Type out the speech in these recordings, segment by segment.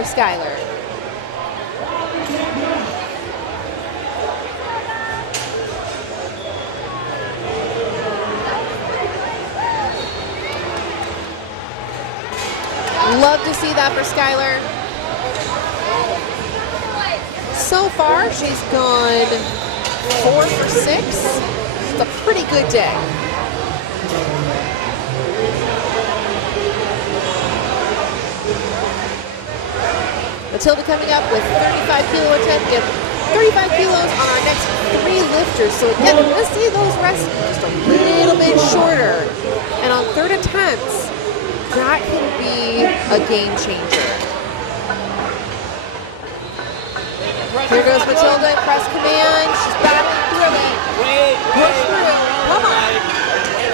for Skylar. Love to see that for Skylar. So far, she's gone 4 for 6. It's a pretty good day. Matilda coming up with 35 kilo attempt. We have 35 kilos on our next 3 lifters. So again, we're going to see those rests just a little bit shorter. And on 3rd attempts, that can be a game changer. Here goes Matilda, press command. She's battling through it. Push through. Come on.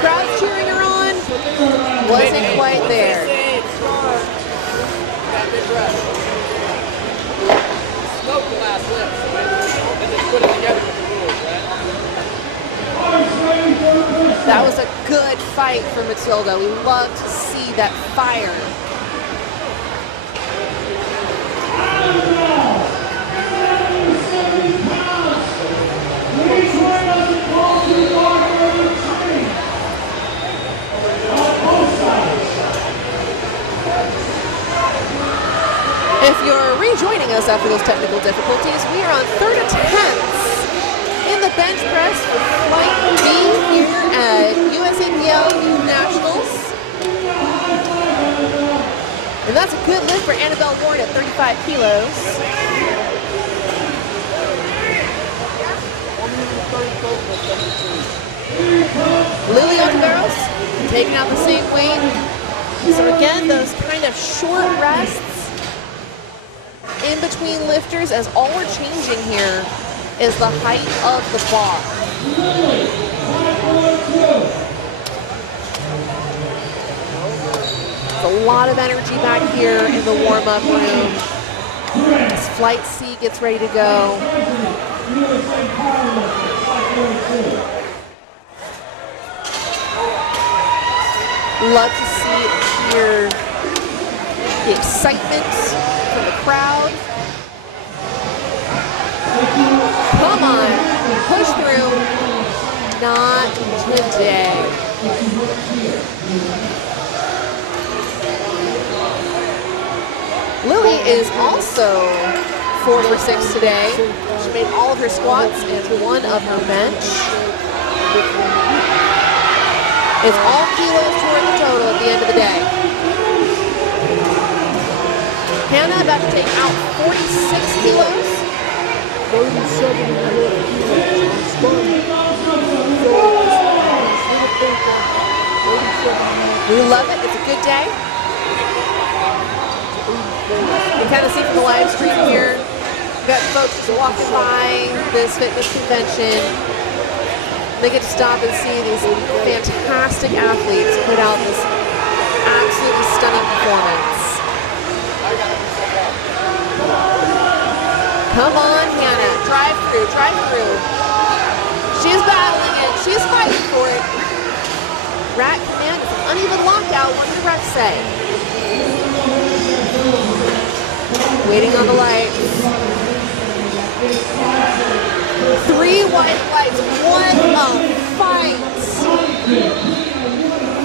Crowd's cheering her on. Wasn't quite there. Smoke the last lift. And just put it together with the rules, right? That was a good fight for Matilda. We love to see that fire. If you're rejoining us after those technical difficulties, we are on 3rd attempts in the bench press for Flight B here at USAPL Youth Nationals. And that's a good lift for Annabelle Ward at 35 kilos. Lily Ontiveros taking out the same weight. So again, those kind of short rests in between lifters, as all we're changing here is the height of the bar. There's a lot of energy back here in the warm-up room as Flight C gets ready to go. Love to see here the excitement from the crowd. Come on, push through. Not today. Lily is also 4 for 6 today. She made all of her squats into one of her bench. It's all kilos toward the total at the end of the day. Hannah about to take out 46 kilos. 37. We love it. It's a good day. You can kind of see from the live stream here, we've got folks just walking by this fitness convention. They get to stop and see these fantastic athletes put out this absolutely stunning performance. Come on, Hannah. Drive through, drive through. She's battling it. She's fighting for it. Rat command, it's an uneven lockout. What do the refs say? Waiting on the lights. 3 white lights. What a fight.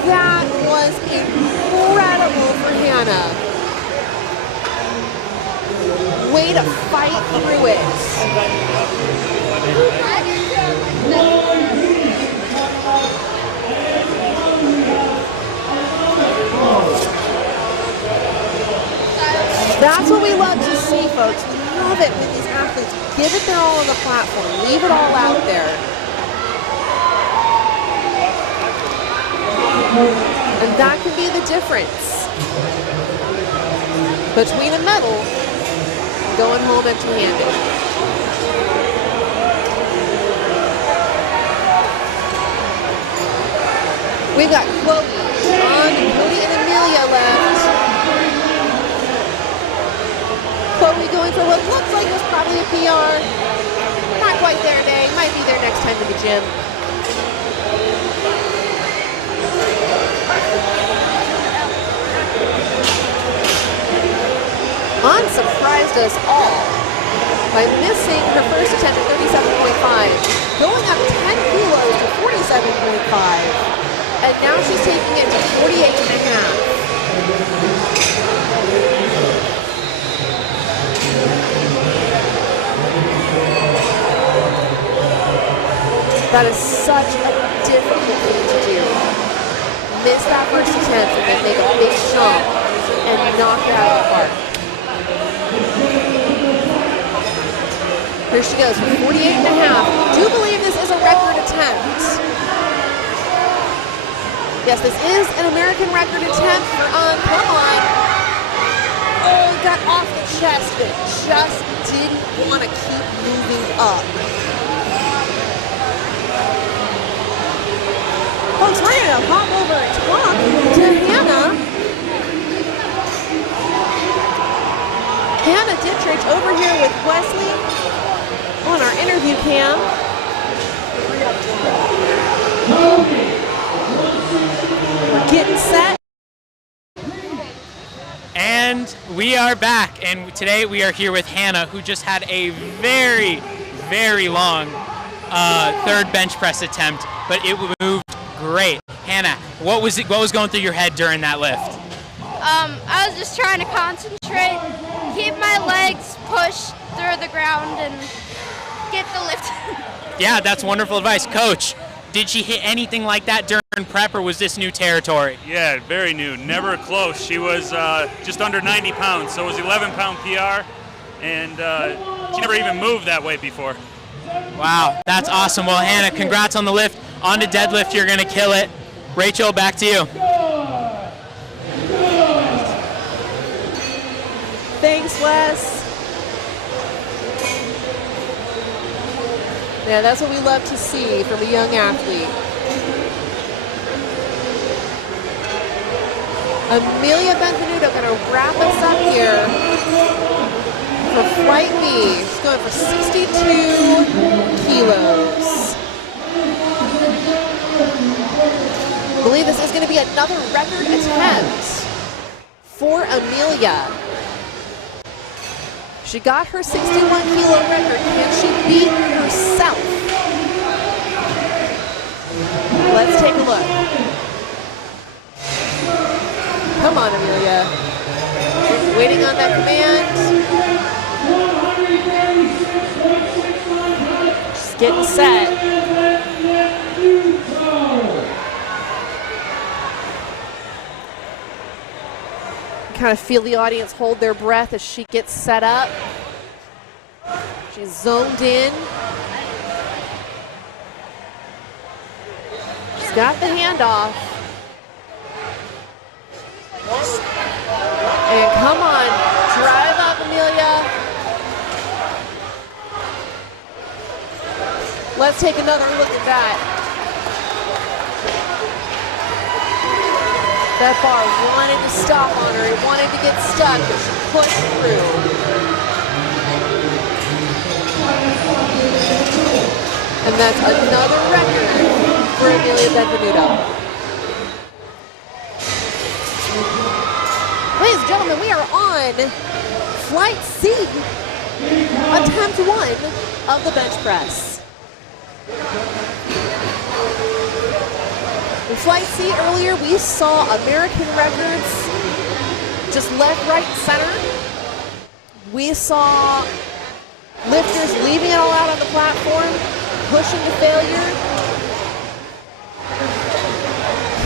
That was incredible for Hannah. Way to fight through it. That's what we love to see, folks. We love it when these athletes give it their all on the platform, leave it all out there. And that can be the difference between a medal going home empty-handed. We've got Chloe on, Cody and Amelia left. Chloe going for what looks like was probably a PR. Not quite there today. Might be there next time in the gym. On surprised us all by missing her first attempt at 37.5, going up 10 kilos to 47.5, and now she's taking it to 48.5. That is such a difficult thing to do. Miss that first attempt and then make a big jump and knock it out of the park. Here she goes with 48.5. Do believe this is a record attempt. Yes, this is an American record attempt for, come on. Oh, got off the chest, but just didn't want to keep moving up. Folks, we're going to hop over and talk to Hannah. Hannah Dittrich over here with Wesley on our interview cam. We're getting set. And we are back, and today we are here with Hannah, who just had a very, very long third bench press attempt, but it moved great. Hannah, what was going through your head during that lift? I was just trying to concentrate, keep my legs pushed through the ground, and get the lift. Yeah, that's wonderful advice. Coach, did she hit anything like that during prep, or was this new territory? Yeah, very new, never close. She was just under 90 pounds, so it was 11-pound PR, and she never even moved that way before. Wow, that's awesome. Well, Hannah, congrats on the lift. On to deadlift, you're going to kill it. Rachel, back to you. Thanks, Wes. Yeah, that's what we love to see from a young athlete. Amelia Benvenuto going to wrap us up here for Flight B. She's going for 62 kilos. I believe this is going to be another record attempt for Amelia. She got her 61 kilo record. Can she beat herself? Let's take a look. Come on, Amelia. Waiting on that command. Just getting set. Kind of feel the audience hold their breath as she gets set up. She's zoned in. She's got the handoff. And come on, drive up, Amelia. Let's take another look at that. That bar wanted to stop on her. It wanted to get stuck, but she pushed through. And that's another record for Amelia Benvenuto. Ladies and gentlemen, we are on Flight C, attempt 1 of the bench press. In Flight C earlier, we saw American records just left, right, and center. We saw lifters leaving it all out on the platform, pushing to failure.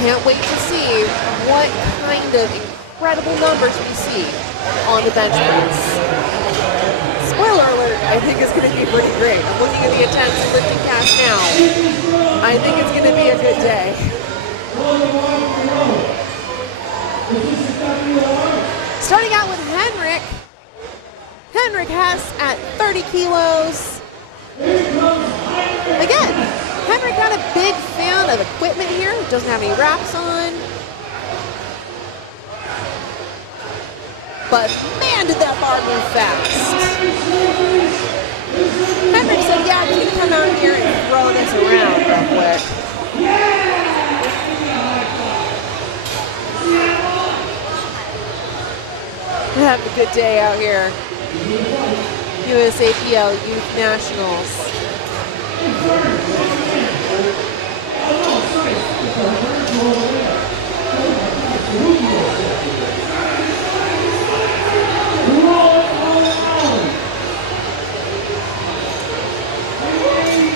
Can't wait to see what kind of incredible numbers we see on the bench press. Spoiler alert, I think it's going to be pretty great. I'm looking at the attempts and lifting cast now. I think it's going to be a good day. Starting out with Henrik. Henrik Hess at 30 kilos. Again, Henrik not a big fan of equipment here. Doesn't have any wraps on. But man, did that bar move fast. Henrik said, yeah, I'm just gonna come out here and throw this around real quick. Having a good day out here. USAPL Youth Nationals.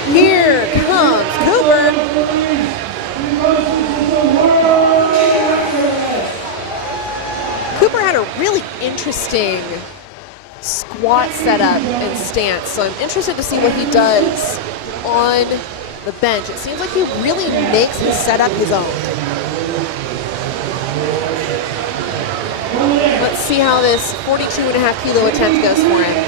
Here comes Cooper. Cooper had a really interesting squat setup and stance, so I'm interested to see what he does on the bench. It seems like he really makes his setup his own. Let's see how this 42.5 kilo attempt goes for him.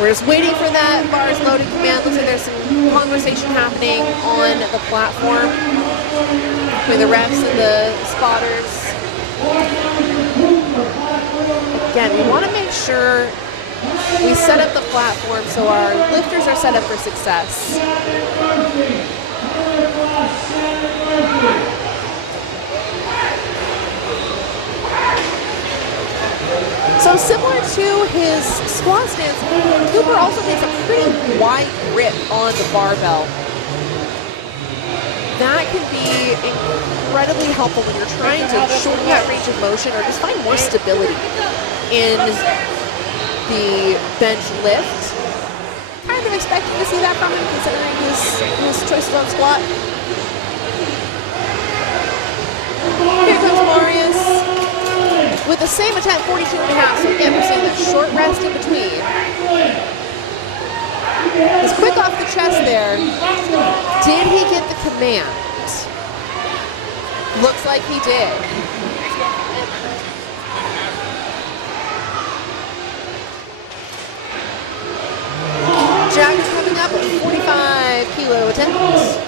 We're just waiting for that bars loaded command. Looks like there's some conversation happening on the platform between the refs and the spotters. Again, we want to make sure we set up the platform so our lifters are set up for success. So similar to his squat stance, Cooper also takes a pretty wide grip on the barbell. That can be incredibly helpful when you're trying to shorten that range of motion or just find more stability in the bench lift. Kind of expecting to see that from him considering his choices on squat. Here comes Marius with the same attempt, 42.5. So again, we're seeing that short rest in between. He's quick off the chest there. Did he get the command? Looks like he did. Jack is coming up with 45 kilo attempts.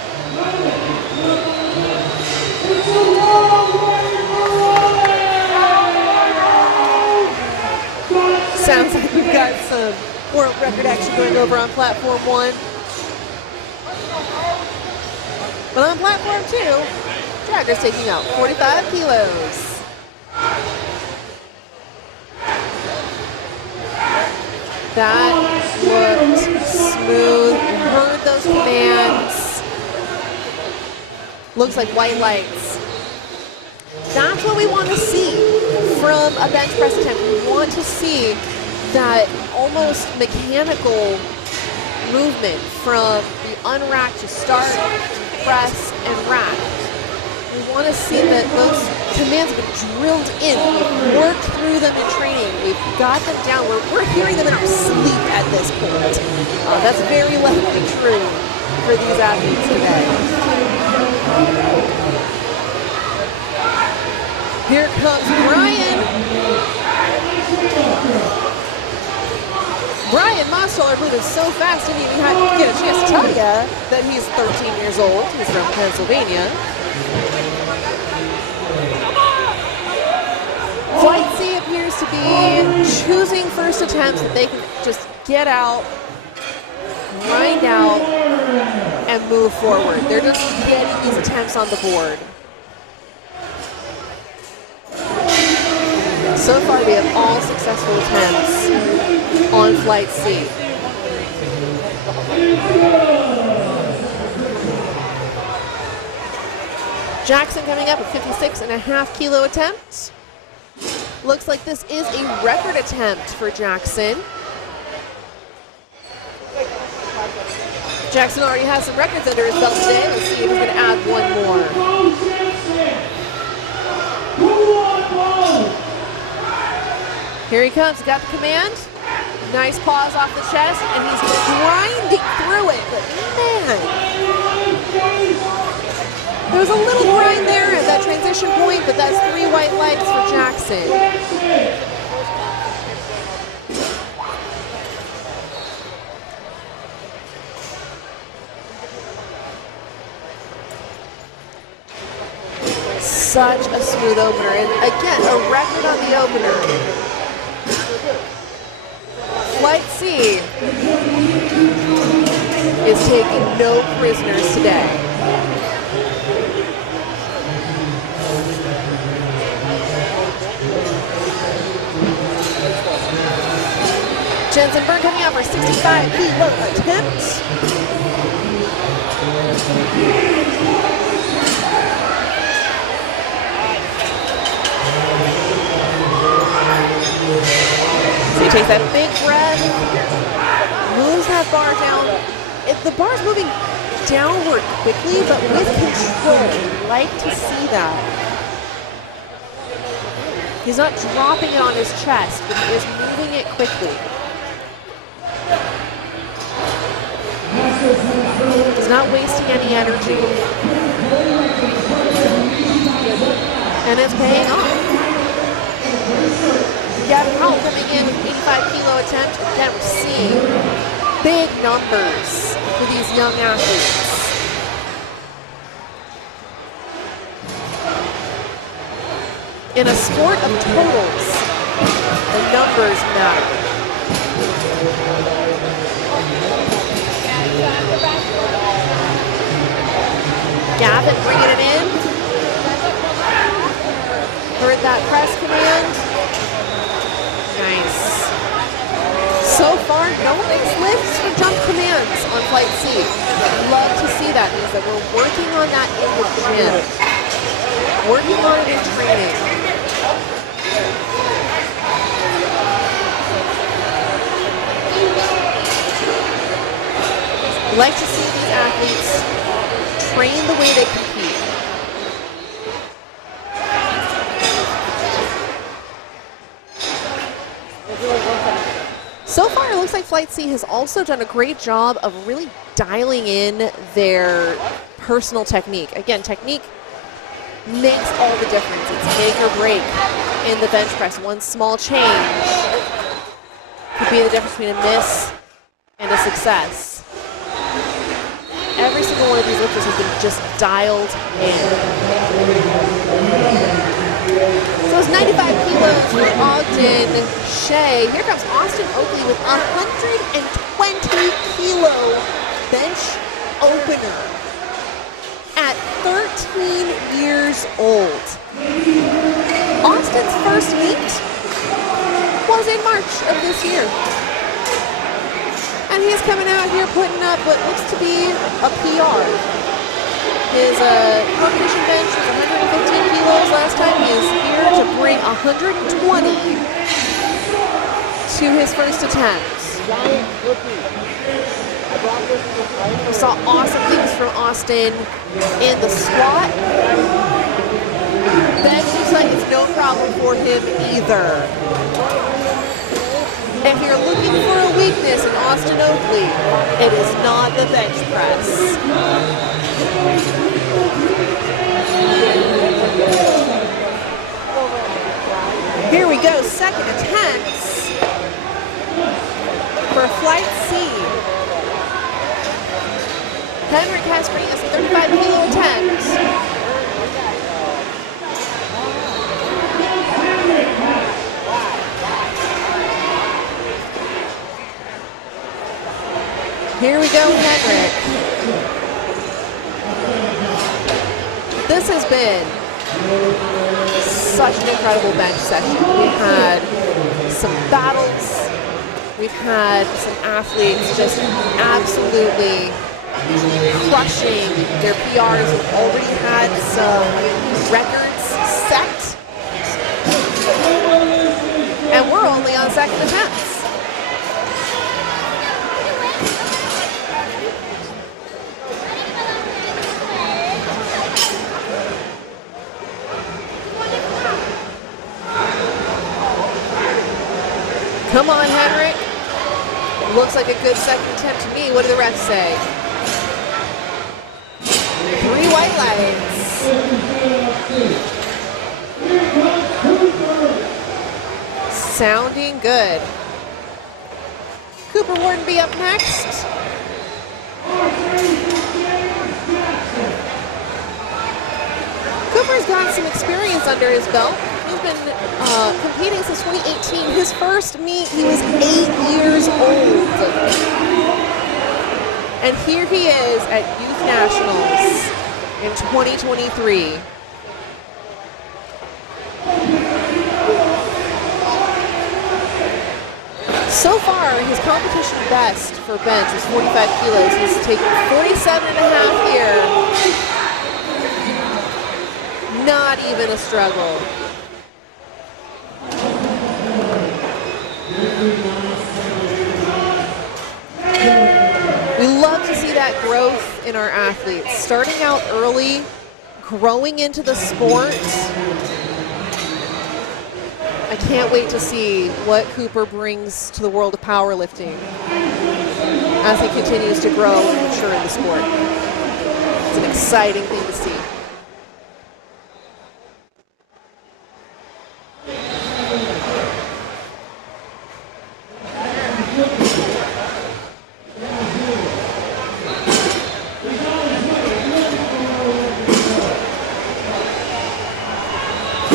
Sounds like we've got some world record action going over on platform 1. But on platform 2, Jagger's taking out 45 kilos. That looked smooth. Heard those commands. Looks like white lights. That's what we want to see from a bench press attempt. We want to see that almost mechanical movement from the unrack to start, press, and rack. We want to see that those commands have been drilled in. We've worked through them in training. We've got them down. We're hearing them in our sleep at this point. That's very likely true for these athletes today. Here comes Brian. Brian Mostoller moving so fast, didn't even get a chance to tell you that he's 13 years old. He's from Pennsylvania. Flight C appears to be choosing first attempts that they can just get out, grind out, and move forward. They're just getting these attempts on the board. So far, we have all successful attempts on Flight C. Jackson coming up with 56.5 kilo attempts. Looks like this is a record attempt for Jackson. Jackson already has some records under his belt today. Let's see if he's going to add one more. Here he comes, got the command. Nice pause off the chest, and he's grinding through it, but man. There was a little grind there at that transition point, but that's 3 white lights for Jackson. Such a smooth opener, and again, a record on the opener. Flight C is taking no prisoners today. Jensen Burn coming out for 65 kilo attempts. So he takes that big breath, moves that bar down. The bar's moving downward quickly, but with control. I like to see that. He's not dropping it on his chest, but he is moving it quickly. He's not wasting any energy. And it's paying off. Gavin Hall coming in with 85 kilo attempt. Again, we're seeing big numbers for these young athletes. In a sport of totals, the numbers matter. Gavin bringing it in. Heard that press command. Nice. So far, no mixed lifts or jump commands on Flight C. Love to see that. Means that we're working on that in the gym. Working on it in training. Like to see these athletes train the way they compete. So far, it looks like Flight C has also done a great job of really dialing in their personal technique. Again, technique makes all the difference. It's make or break in the bench press. One small change could be the difference between a miss and a success. Every single one of these lifters has been just dialed in. So it's 95 kilos for Ogden Shea. Here comes Austin Oakley with 120 kilo bench opener at 13 years old. Austin's first meet was in March of this year. And he's coming out here putting up what looks to be a PR. His competition bench was 115 kilos last time. He is here to bring 120 to his first attempt. We saw awesome things from Austin in the squat. Bench looks like it's no problem for him either. If you're looking for a weakness in Austin Oakley, it is not the bench press. Here we go, second attempts for Flight C. Henrik has bringing us 35 kilo attempts. Here we go, Henrik. This has been such an incredible bench session. We've had some battles. We've had some athletes just absolutely crushing their PRs. We've already had some records set. And we're only on second attempts. Come on, Henrik. Looks like a good second attempt to me. What do the refs say? 3 white lights. Sounding good. Cooper Warden be up next. Cooper's got some experience under his belt. He's been competing since 2018. His first meet, he was 8 years old. And here he is at Youth Nationals in 2023. So far, his competition best for bench was 45 kilos. He's taken 47 and a half here. Not even a struggle. We love to see that growth in our athletes. Starting out early, growing into the sport. I can't wait to see what Cooper brings to the world of powerlifting as he continues to grow and mature in the sport. It's an exciting thing to see.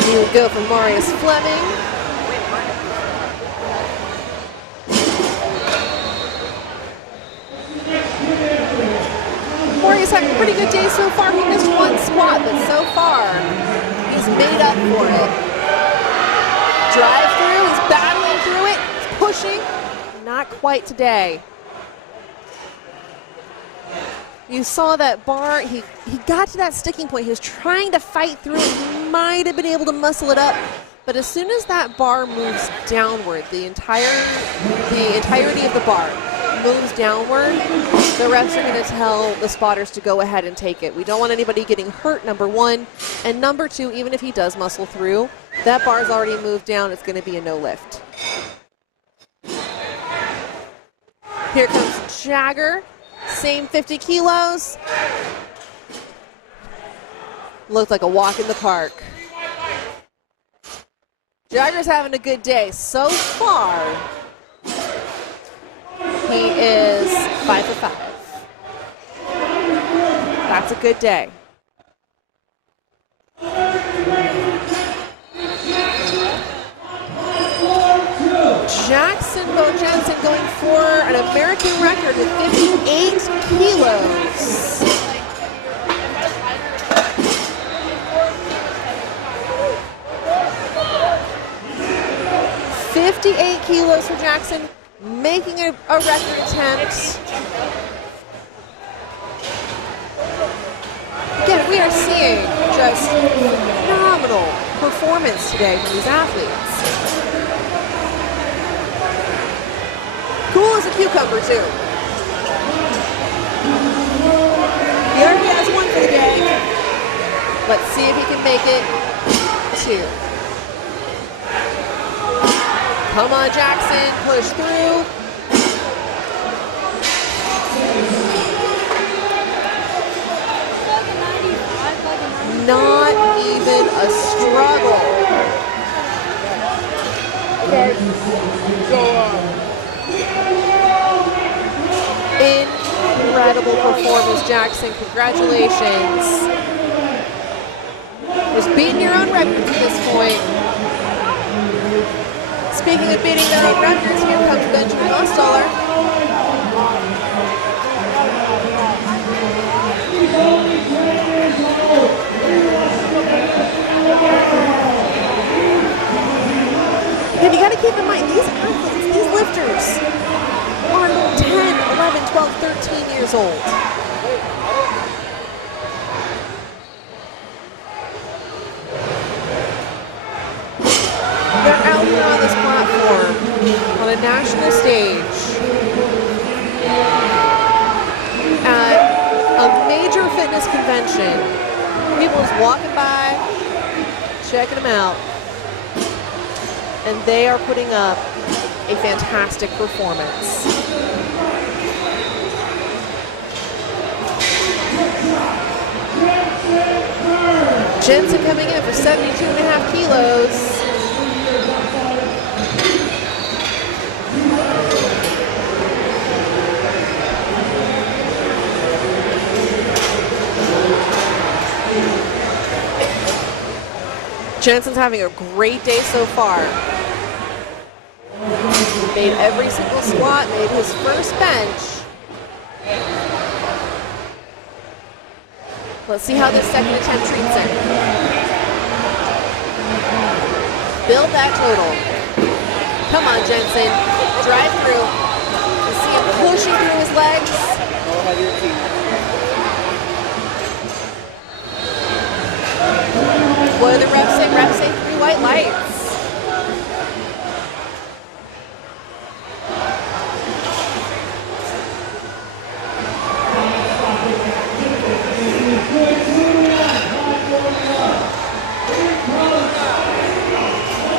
Here we go from Marius Fleming. Marius having a pretty good day so far. He missed one squat, but so far he's made up for it. Drive through, he's battling through it, he's pushing. Not quite today. You saw that bar, he got to that sticking point. He was trying to fight through it. He might have been able to muscle it up. But as soon as that bar moves downward, the entirety of the bar moves downward, the refs are going to tell the spotters to go ahead and take it. We don't want anybody getting hurt, number one. And number two, even if he does muscle through, that bar's already moved down. It's going to be a no lift. Here comes Jagger. Same 50 kilos. Looked like a walk in the park. Jagger's having a good day. So far, he is 5 for 5. That's a good day. Jackson Bo Jensen going for an American record with 58 kilos. 58 kilos for Jackson, making a record attempt. Again, we are seeing just phenomenal performance today from these athletes. Cool as a cucumber, too. He already has one for the day. Let's see if he can make it 2. Come on, Jackson, push through. Not even a struggle. Okay. So, incredible performance, Jackson. Congratulations. Just beating your own records at this point. Speaking of beating their own records, here comes Benjamin Ostaller. And you got to keep in mind, these athletes, these lifters, are 10, 11, 12, 13 years old. They're out here on this platform, on a national stage, at a major fitness convention. People just walking by, checking them out, and they are putting up a fantastic performance. Jensen coming in for 72.5 kilos. Jensen's having a great day so far. Made every single squat, made his first bench. Let's see how this second attempt treats him. Build that total. Come on, Jensen. drive through. You see him pushing through his legs. What do the refs say? Refs say 3 white lights.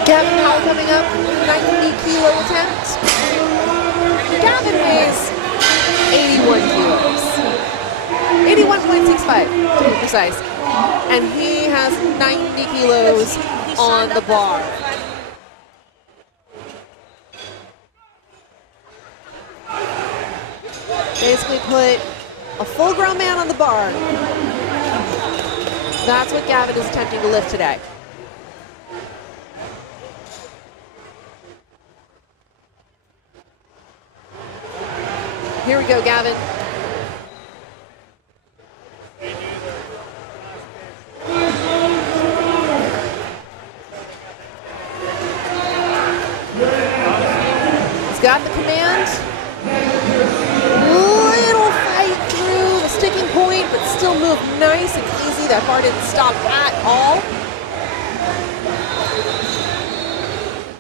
Gavin Powell coming up, 90 kilo attempt. Gavin weighs 81 kilos. 81.65 to be precise. And he has 90 kilos on the bar. Basically put a full-grown man on the bar. That's what Gavin is attempting to lift today. Here we go, Gavin. He's got the command. Little fight through the sticking point, but still moved nice and easy. That bar didn't stop at all.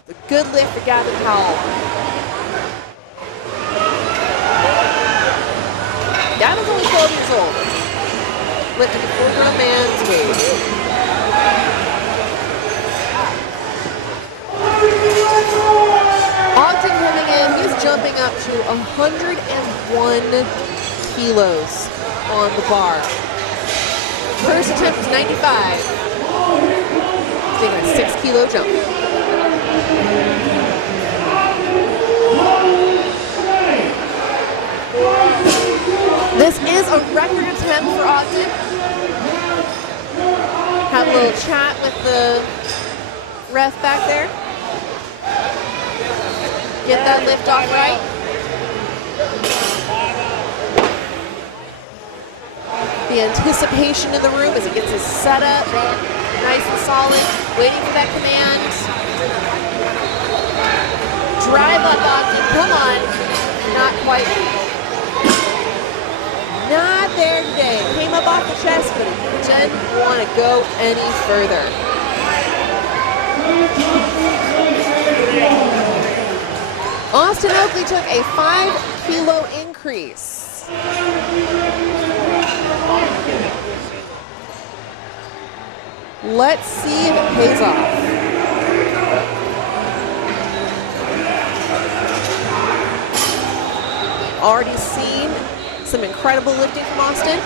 It's a good lift for Gavin Powell. Gavin's only 12 years old. Lifting a full-grown man's weight. Ogden coming in, he's jumping up to 101 kilos on the bar. First attempt was 95. He's taking a 6-kilo jump. This is a record attempt for Ogden. Have a little chat with the ref back there. Get that lift off right. The anticipation in the room as he gets his setup nice and solid, waiting for that command. Drive up, Ogden, come on. Not quite. Not there today. Came up off the chest, but he didn't want to go any further. Austin Oakley took a 5-kilo increase. Let's see if it pays off. Already seen some incredible lifting from Austin.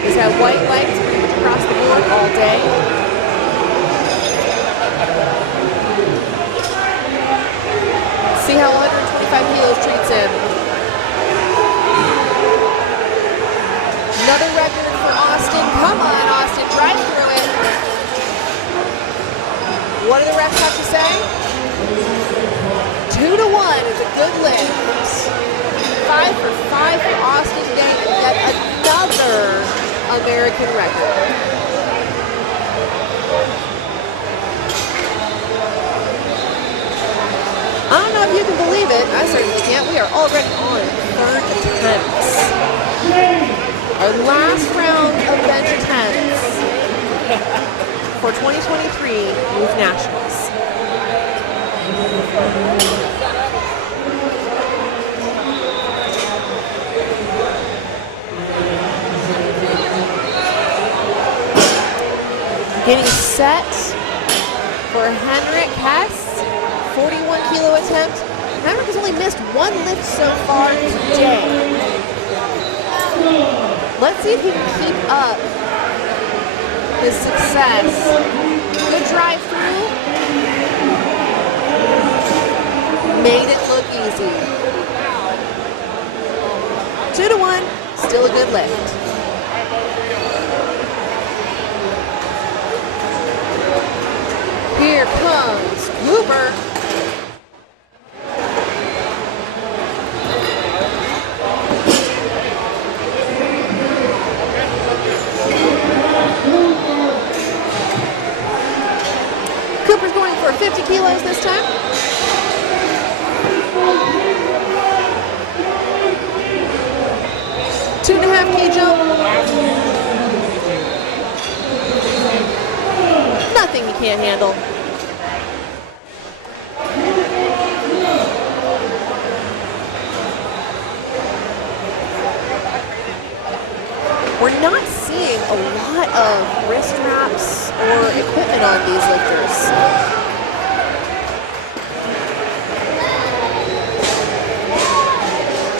He's had white lights pretty much across the board all day. See how 125 kilos treats him. Another record for Austin. Come on, Austin, drive through it. What do the refs have to say? 2-1 is a good lift. 5 for 5 for Austin today, and yet another American record. I don't know if you can believe it. I certainly can't. We are already on 3rd attempts. Our last round of bench attempts for 2023 Youth Nationals. Getting set for Henrik Hess, 41-kilo attempt. Henrik has only missed 1 lift so far today. Let's see if he can keep up his success. Good drive through. Made it look easy. 2-1, still a good lift. Here comes Cooper. Cooper's going for 50 kilos this time. 2.5K jump. Nothing he can't handle. We're not seeing a lot of wrist wraps or equipment on these lifters.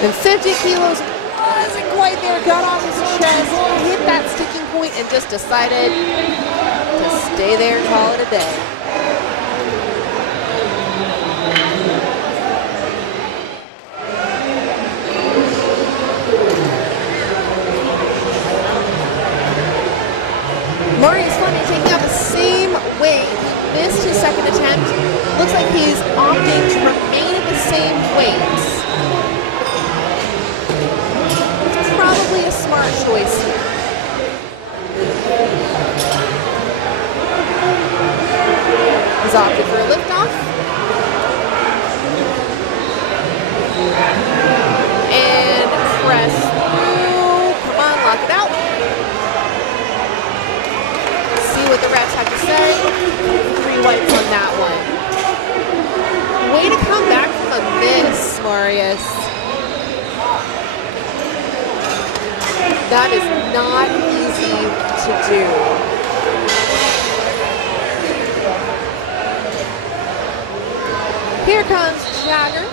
And 50 kilos wasn't quite there, got off his chest, hit that sticking point, and just decided to stay there and call it a day. Marius Fleming taking out the same weight. He missed his second attempt. Looks like he's opting to remain at the same weight. It's probably a smart choice here. He's opted for a liftoff. And press through. Come on, lock it out. What the refs have to say. 3 whites on that one. Way to come back from a miss, Marius. That is not easy to do. Here comes Jagger.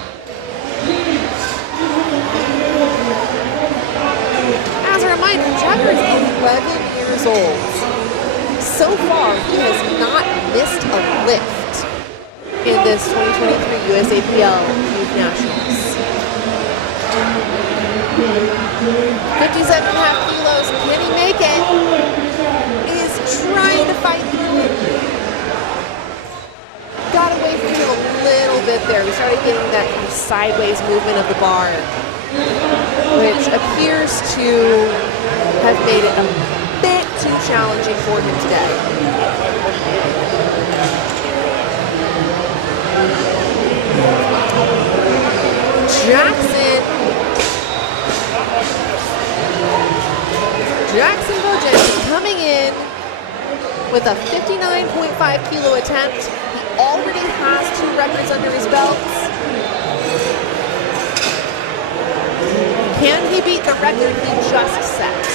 As a reminder, Jagger is 11 years old. So far, he has not missed a lift in this 2023 USAPL Youth Nationals. 57.5 kilos, can he make it? He's trying to fight through it. Got away from him a little bit there. We started getting that kind of sideways movement of the bar, which appears to have made it a bit too challenging for him today. Jackson Bojensen coming in with a 59.5 kilo attempt. He already has 2 records under his belt. Can he beat the record he just set?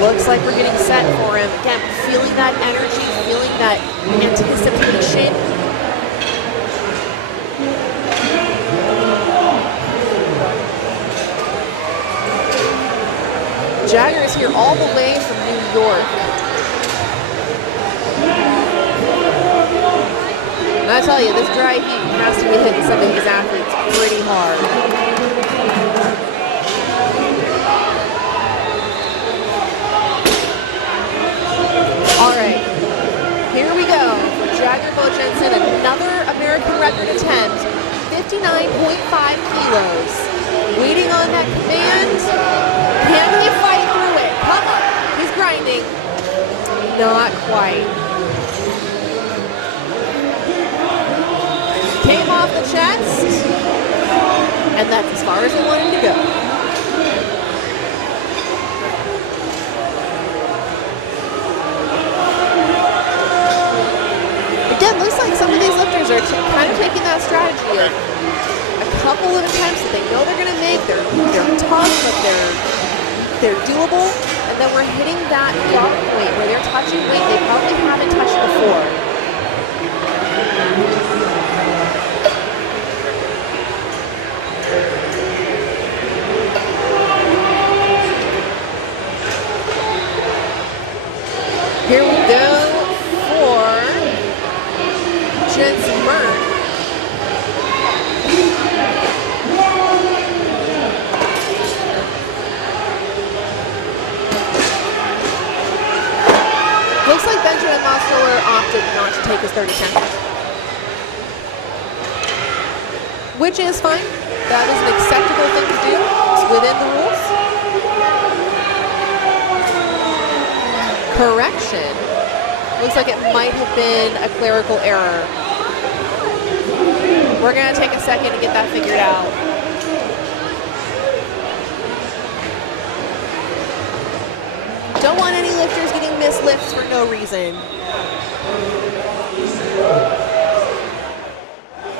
Looks like we're getting set for him. Again, feeling that energy, feeling that anticipation. Jagger is here all the way from New York. And I tell you, this dry heat has to be hitting some of these athletes pretty hard. All right, here we go for Jagger Bojensen, another American record attempt, 59.5 kilos. Waiting on that command. Can he fight through it? Come on, he's grinding. Not quite. Came off the chest, and that's as far as he wanted to go. Again, looks like some of these lifters are kind of taking that strategy of a couple of attempts that they know they're going to make. They're tough, but they're doable. And then we're hitting that drop point where they're touching weight they probably haven't touched before. Here we go for Jensen Murray. Looks like Benjamin Mostoller opted not to take his 30 seconds, which is fine. That is an acceptable thing to do. It's within the rules. Correction. Looks like it might have been a clerical error. We're gonna take a second to get that figured out. Don't want any lifters getting missed lifts for no reason.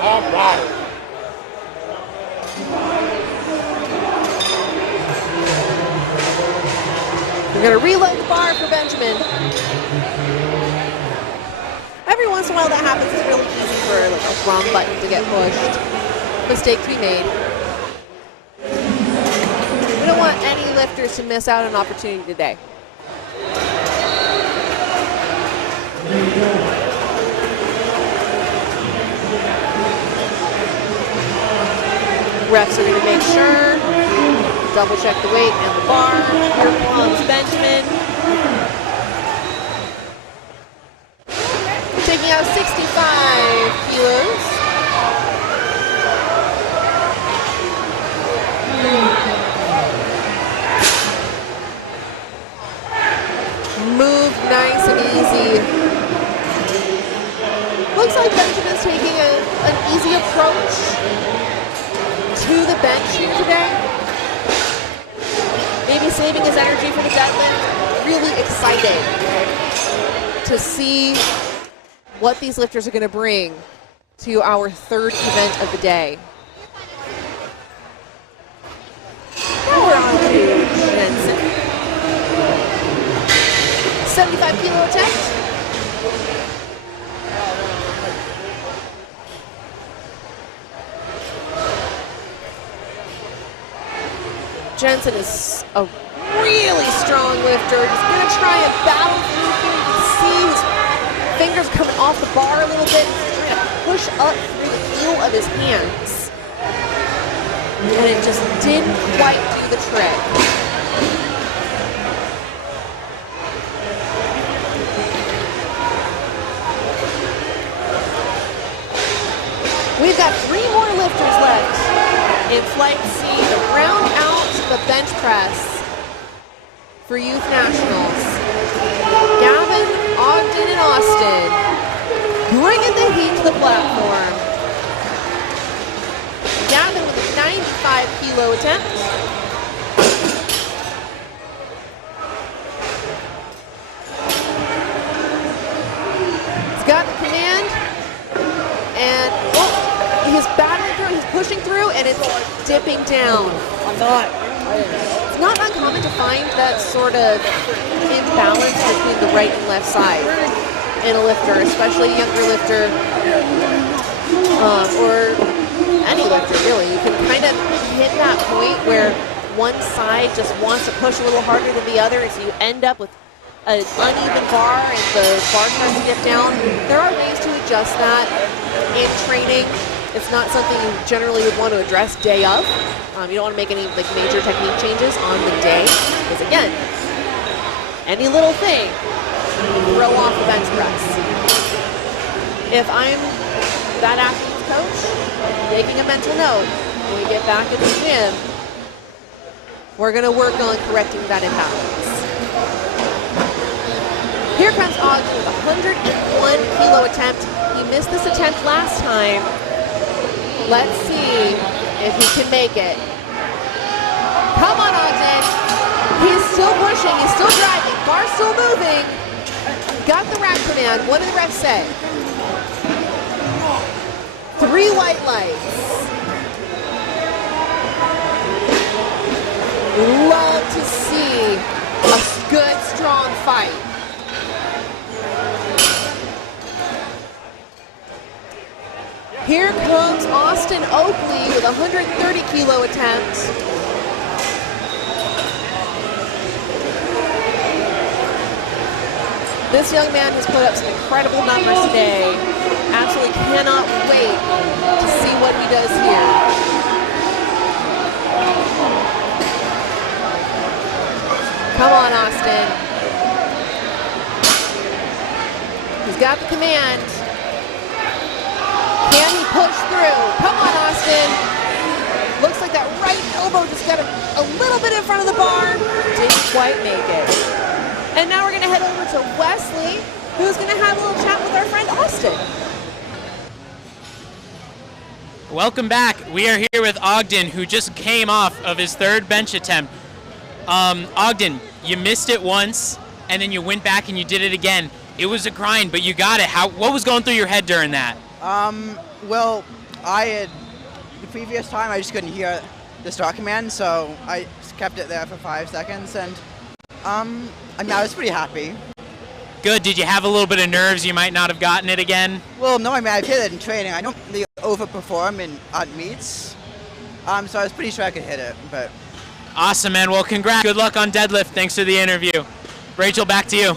All right. We're gonna reload the bar for Benjamin. Every once in a while that happens. It's really easy for like a wrong button to get pushed. Mistake to be made. We don't want any lifters to miss out on an opportunity today. Refs are going to make sure, double check the weight and the bar. Here comes Benjamin. Taking out 65 kilos. Move nice and easy. Looks like Benjamin's taking an easy approach to the bench here today. Maybe saving his energy for the deadlift. Really excited to see what these lifters are going to bring to our third event of the day. Now we're on to Jensen. 75 kilo attempt. Jensen is a really strong lifter. He's going to try and battle through here. You can see his fingers coming off the bar a little bit. He's trying to push up through the heel of his hands. And it just didn't quite do the trick. We've got 3 more lifters left in Flight C to round out the bench press for Youth Nationals. Gavin, Ogden, and Austin bringing the heat to the platform. Gavin with a 95 kilo attempt. He's got the command, and he's battling through, he's pushing through, and it's dipping down. It's not uncommon to find that sort of imbalance between the right and left side in a lifter, especially a younger lifter, or any lifter really. You can kind of hit that point where one side just wants to push a little harder than the other, and so you end up with an uneven bar and the bar starts to dip down. There are ways to adjust that in training. It's not something you generally would want to address day of. You don't want to make any like major technique changes on the day, because again, any little thing can throw off the bench press. If I'm that athlete's coach, making a mental note, when we get back in the gym, we're going to work on correcting that imbalance. Here comes Ogden with a 101 kilo attempt. He missed this attempt last time. Let's see if he can make it. Come on, Ogden. He's still pushing. He's still driving. Bar's still moving. Got the rack command. What did the refs say? 3 white lights. Love to see a good, strong fight. Here comes Austin Oakley with a 130 kilo attempt. This young man has put up some incredible numbers today. Absolutely cannot wait to see what he does here. Come on, Austin. He's got the command. Can he push through? Come on, Austin. Looks like that right elbow just got a little bit in front of the bar. Didn't quite make it. And now we're going to head over to Wesley, who's going to have a little chat with our friend Austin. Welcome back. We are here with Ogden, who just came off of his third bench attempt. Ogden, you missed it once, and then you went back and you did it again. It was a grind, but you got it. What was going through your head during that? Well, the previous time I just couldn't hear the start command, so I just kept it there for 5 seconds, and I was pretty happy. Good. Did you have a little bit of nerves you might not have gotten it again? Well, no, I've hit it in training. I don't really overperform at meets, so I was pretty sure I could hit it, but... Awesome, man. Well, congrats. Good luck on deadlift. Thanks for the interview. Rachel, back to you.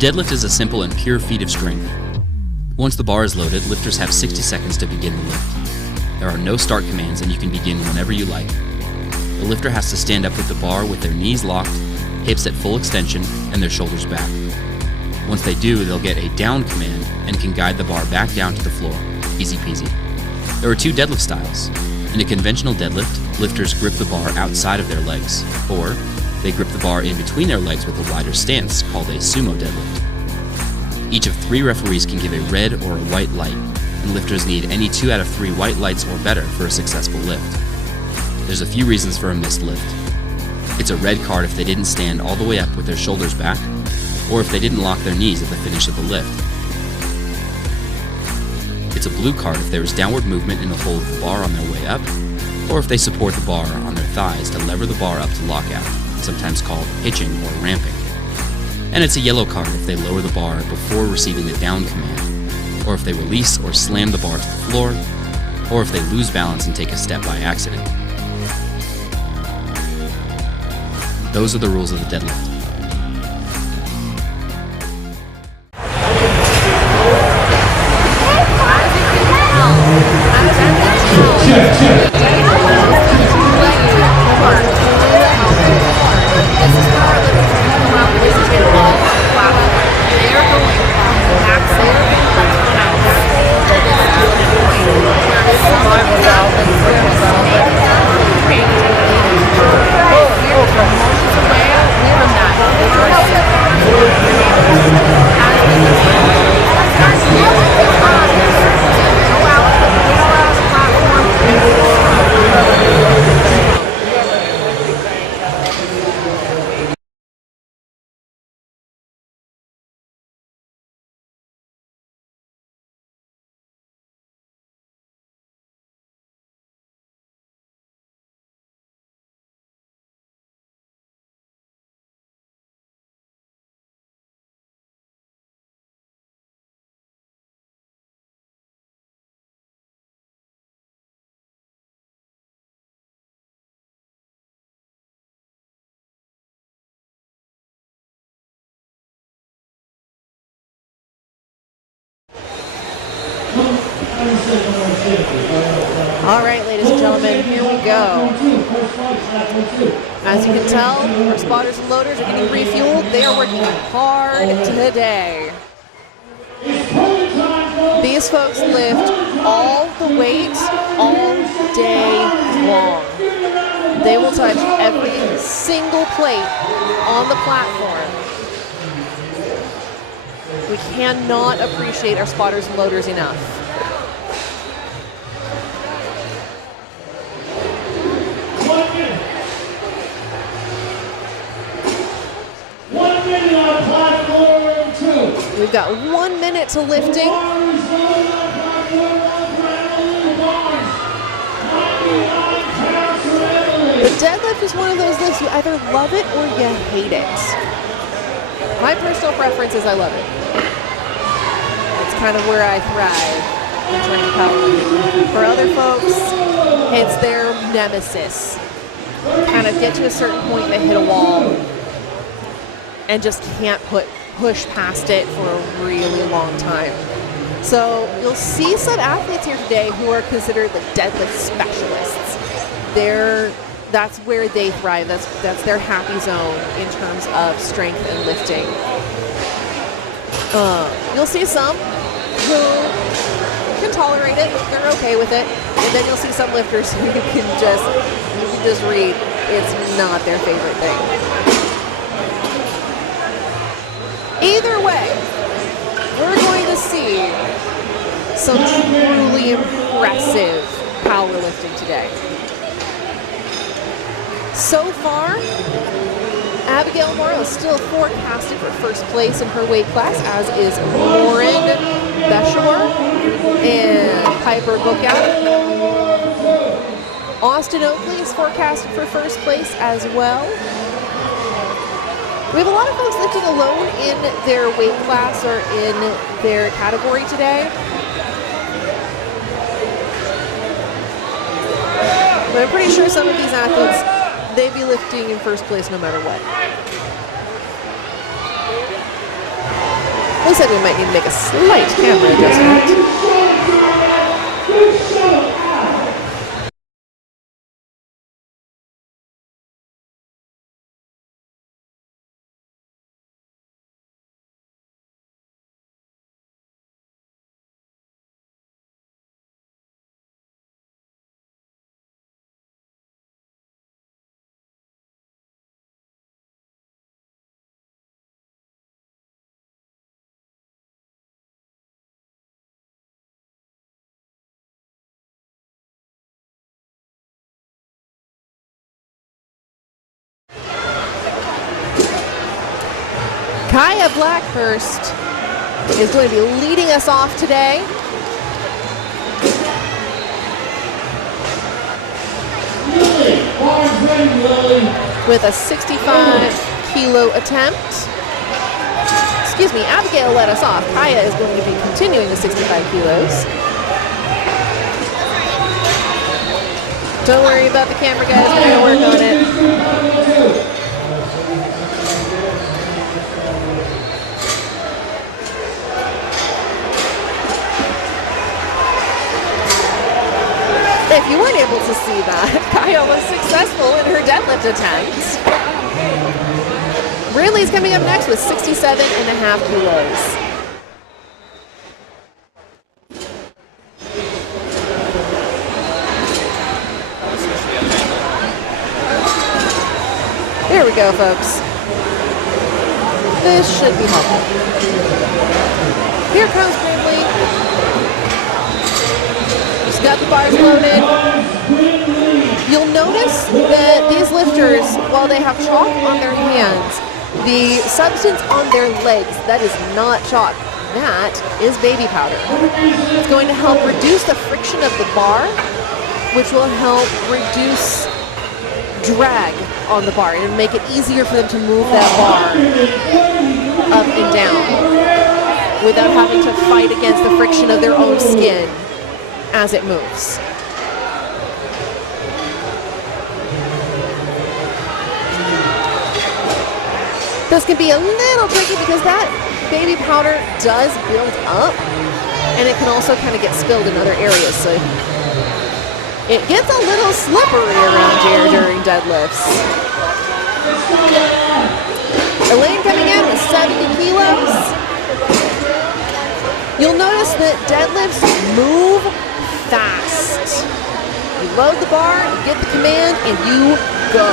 deadlift is a simple and pure feat of strength. Once the bar is loaded, lifters have 60 seconds to begin the lift. There are no start commands and you can begin whenever you like. The lifter has to stand up with the bar with their knees locked, hips at full extension, and their shoulders back. Once they do, they'll get a down command and can guide the bar back down to the floor. Easy peasy. There are 2 deadlift styles. In a conventional deadlift, lifters grip the bar outside of their legs, or they grip the bar in between their legs with a wider stance called a sumo deadlift. Each of 3 referees can give a red or a white light, and lifters need any 2 out of 3 white lights or better for a successful lift. There's a few reasons for a missed lift. It's a red card if they didn't stand all the way up with their shoulders back, or if they didn't lock their knees at the finish of the lift. It's a blue card if there is downward movement in the hold of the bar on their way up, or if they support the bar on their thighs to lever the bar up to lockout, sometimes called hitching or ramping. And it's a yellow card if they lower the bar before receiving the down command, or if they release or slam the bar to the floor, or if they lose balance and take a step by accident. Those are the rules of the deadlift. All right, ladies and gentlemen, here we go. As you can tell, our spotters and loaders are getting refueled. They are working hard today. These folks lift all the weight all day long. They will touch every single plate on the platform. We cannot appreciate our spotters and loaders enough. We've got 1 minute to lifting. The deadlift is one of those lifts you either love it or you hate it. My personal preference is I love it. It's kind of where I thrive in training powerlifting. For other folks, it's their nemesis. Kind of get to a certain point and they hit a wall and just can't push past it for a really long time. So you'll see some athletes here today who are considered the deadlift specialists. That's where they thrive. That's their happy zone in terms of strength and lifting. You'll see some who can tolerate it, they're okay with it, and then you'll see some lifters who you can just read it's not their favorite thing. Either way, we're going to see some truly impressive powerlifting today. So far, Abigail Morrow is still forecasted for first place in her weight class, as is Lauren Beshore and Piper Bookout. Austin Oakley is forecasted for first place as well. We have a lot of folks lifting alone in their weight class or in their category today. But I'm pretty sure some of these athletes, they'd be lifting in first place no matter what. Looks like we might need to make a slight camera adjustment. Kaya Blackhurst is going to be leading us off today. With a 65 kilo attempt. Excuse me, Abigail let us off. Kaya is going to be continuing the 65 kilos. Don't worry about the camera, guys. We're going to work on it. If you weren't able to see that, Kaya was successful in her deadlift attempt. Ridley's coming up next with 67.5 kilos. There we go, folks. This should be helpful. Here comes Ridley. She's got the bars loaded. You'll notice that these lifters, while they have chalk on their hands, the substance on their legs, that is not chalk. That is baby powder. It's going to help reduce the friction of the bar, which will help reduce drag on the bar and make it easier for them to move that bar up and down without having to fight against the friction of their own skin as it moves. This can be a little tricky because that baby powder does build up and it can also kind of get spilled in other areas. So it gets a little slippery around here during deadlifts. Elaine coming in with 70 kilos. You'll notice that deadlifts move fast. You load the bar, you get the command, and you go.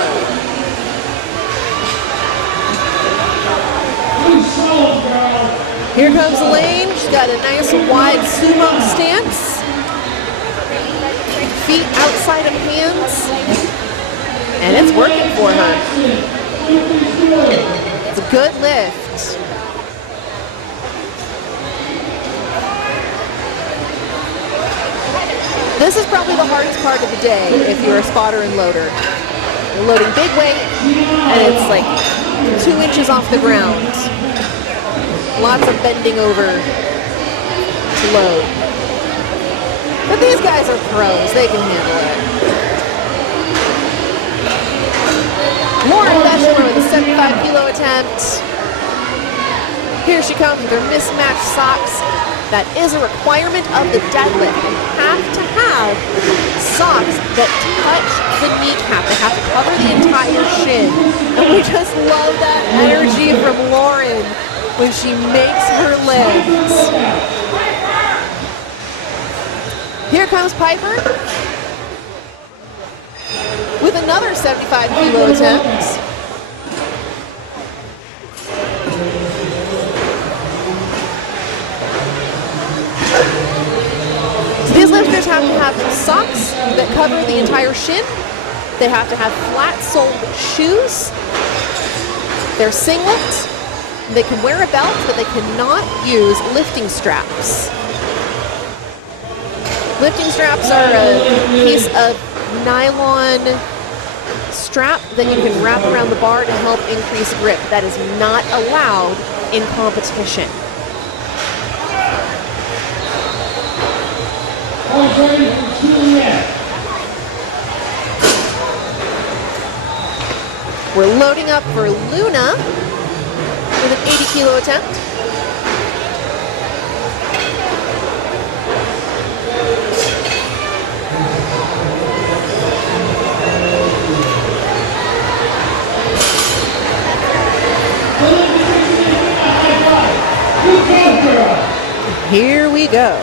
Here comes Elaine. She's got a nice wide sumo stance. Feet outside of hands. And it's working for her. It's a good lift. This is probably the hardest part of the day if you're a spotter and loader. You're loading big weight and it's like 2 inches off the ground. Lots of bending over to load. But these guys are pros, they can handle it. Lauren Beschler with a 75 kilo attempt. Here she comes with her mismatched socks. That is a requirement of the deadlift. You have to have socks that touch the kneecap. They have to cover the entire shin. And we just love that energy from Lauren when she makes her lifts. Here comes Piper with another 75 kilo attempt. These lifters have to have socks that cover the entire shin. They have to have flat-soled shoes. They're singlets. They can wear a belt, but they cannot use lifting straps. Lifting straps are a piece of nylon strap that you can wrap around the bar to help increase grip. That is not allowed in competition. We're loading up for Luna with an 80 kilo attempt. Here we go.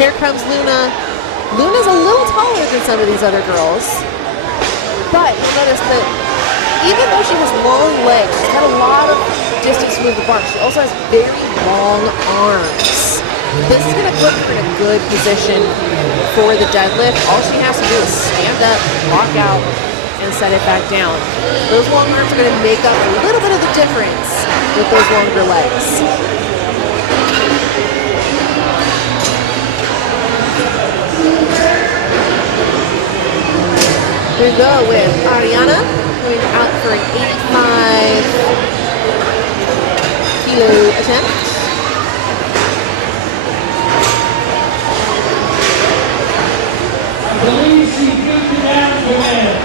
Here comes Luna. Luna's a little taller than some of these other girls, but you'll notice that even though she has long legs, she's got a lot of distance to move the bar. She also has very long arms. This is going to put her in a good position for the deadlift. All she has to do is stand up, walk out, and set it back down. Those long arms are going to make up a little bit of the difference with those longer legs. We go with Ariana going out for an 85-kilo attempt. I believe she beat the down command.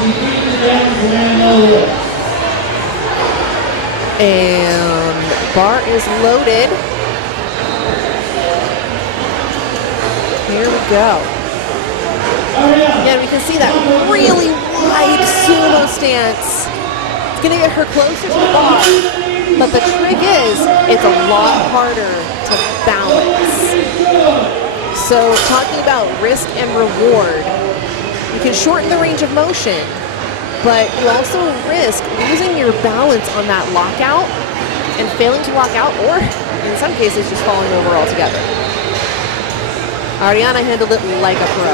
She beat the down command low. And bar is loaded. Here we go. Again, we can see that really wide sumo stance. It's going to get her closer to the bar, but the trick is it's a lot harder to balance. So talking about risk and reward, you can shorten the range of motion, but you also risk losing your balance on that lockout and failing to lock out, or in some cases just falling over altogether. Ariana handled it like a pro.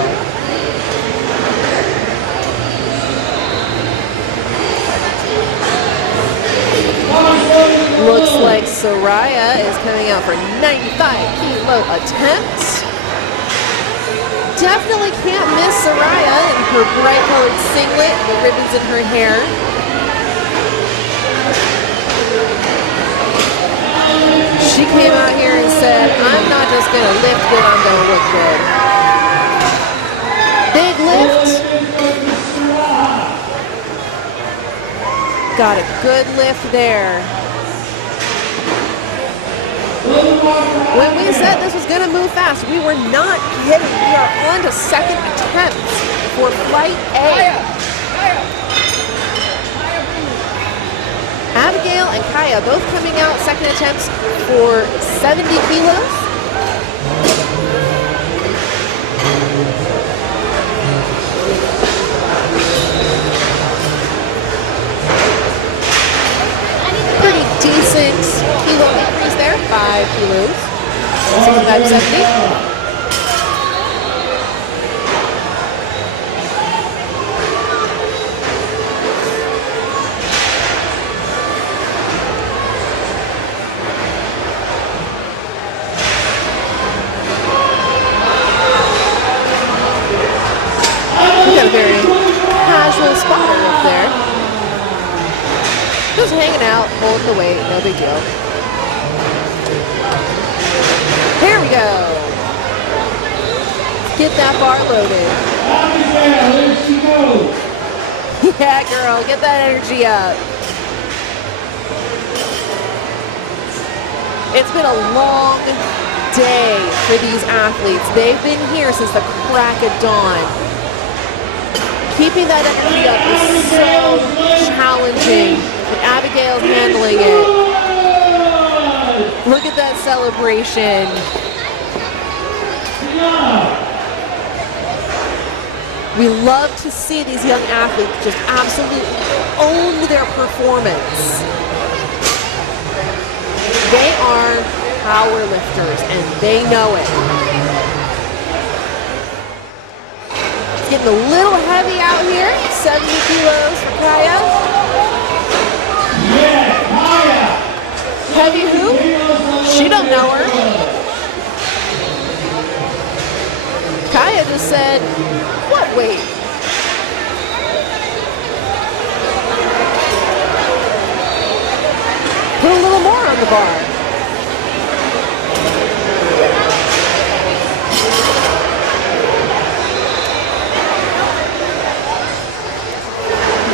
Looks like Soraya is coming out for 95-kilo attempt. Definitely can't miss Soraya in her bright-colored singlet, the ribbons in her hair. She came out here and said, I'm not just going to lift good, I'm going to look good. Big lift. Got a good lift there. When we said this was going to move fast, we were not kidding. We are on to second attempt for flight A. Abigail and Kaya both coming out second attempts for 70 kilos. Pretty decent kilo increase there, 5 kilos, 65 to 70. A very casual spotter up there. Just hanging out, holding the weight, no big deal. Here we go. Get that bar loaded. There she goes. Yeah, girl, get that energy up. It's been a long day for these athletes. They've been here since the crack of dawn. Keeping that energy up is so challenging, and Abigail's handling it. Look at that celebration. We love to see these young athletes just absolutely own their performance. They are power lifters, and they know it. Getting a little heavy out here, 70 kilos for Kaya. Yeah, Kaya. Heavy who? She don't know her. Kaya just said, what weight? Put a little more on the bar.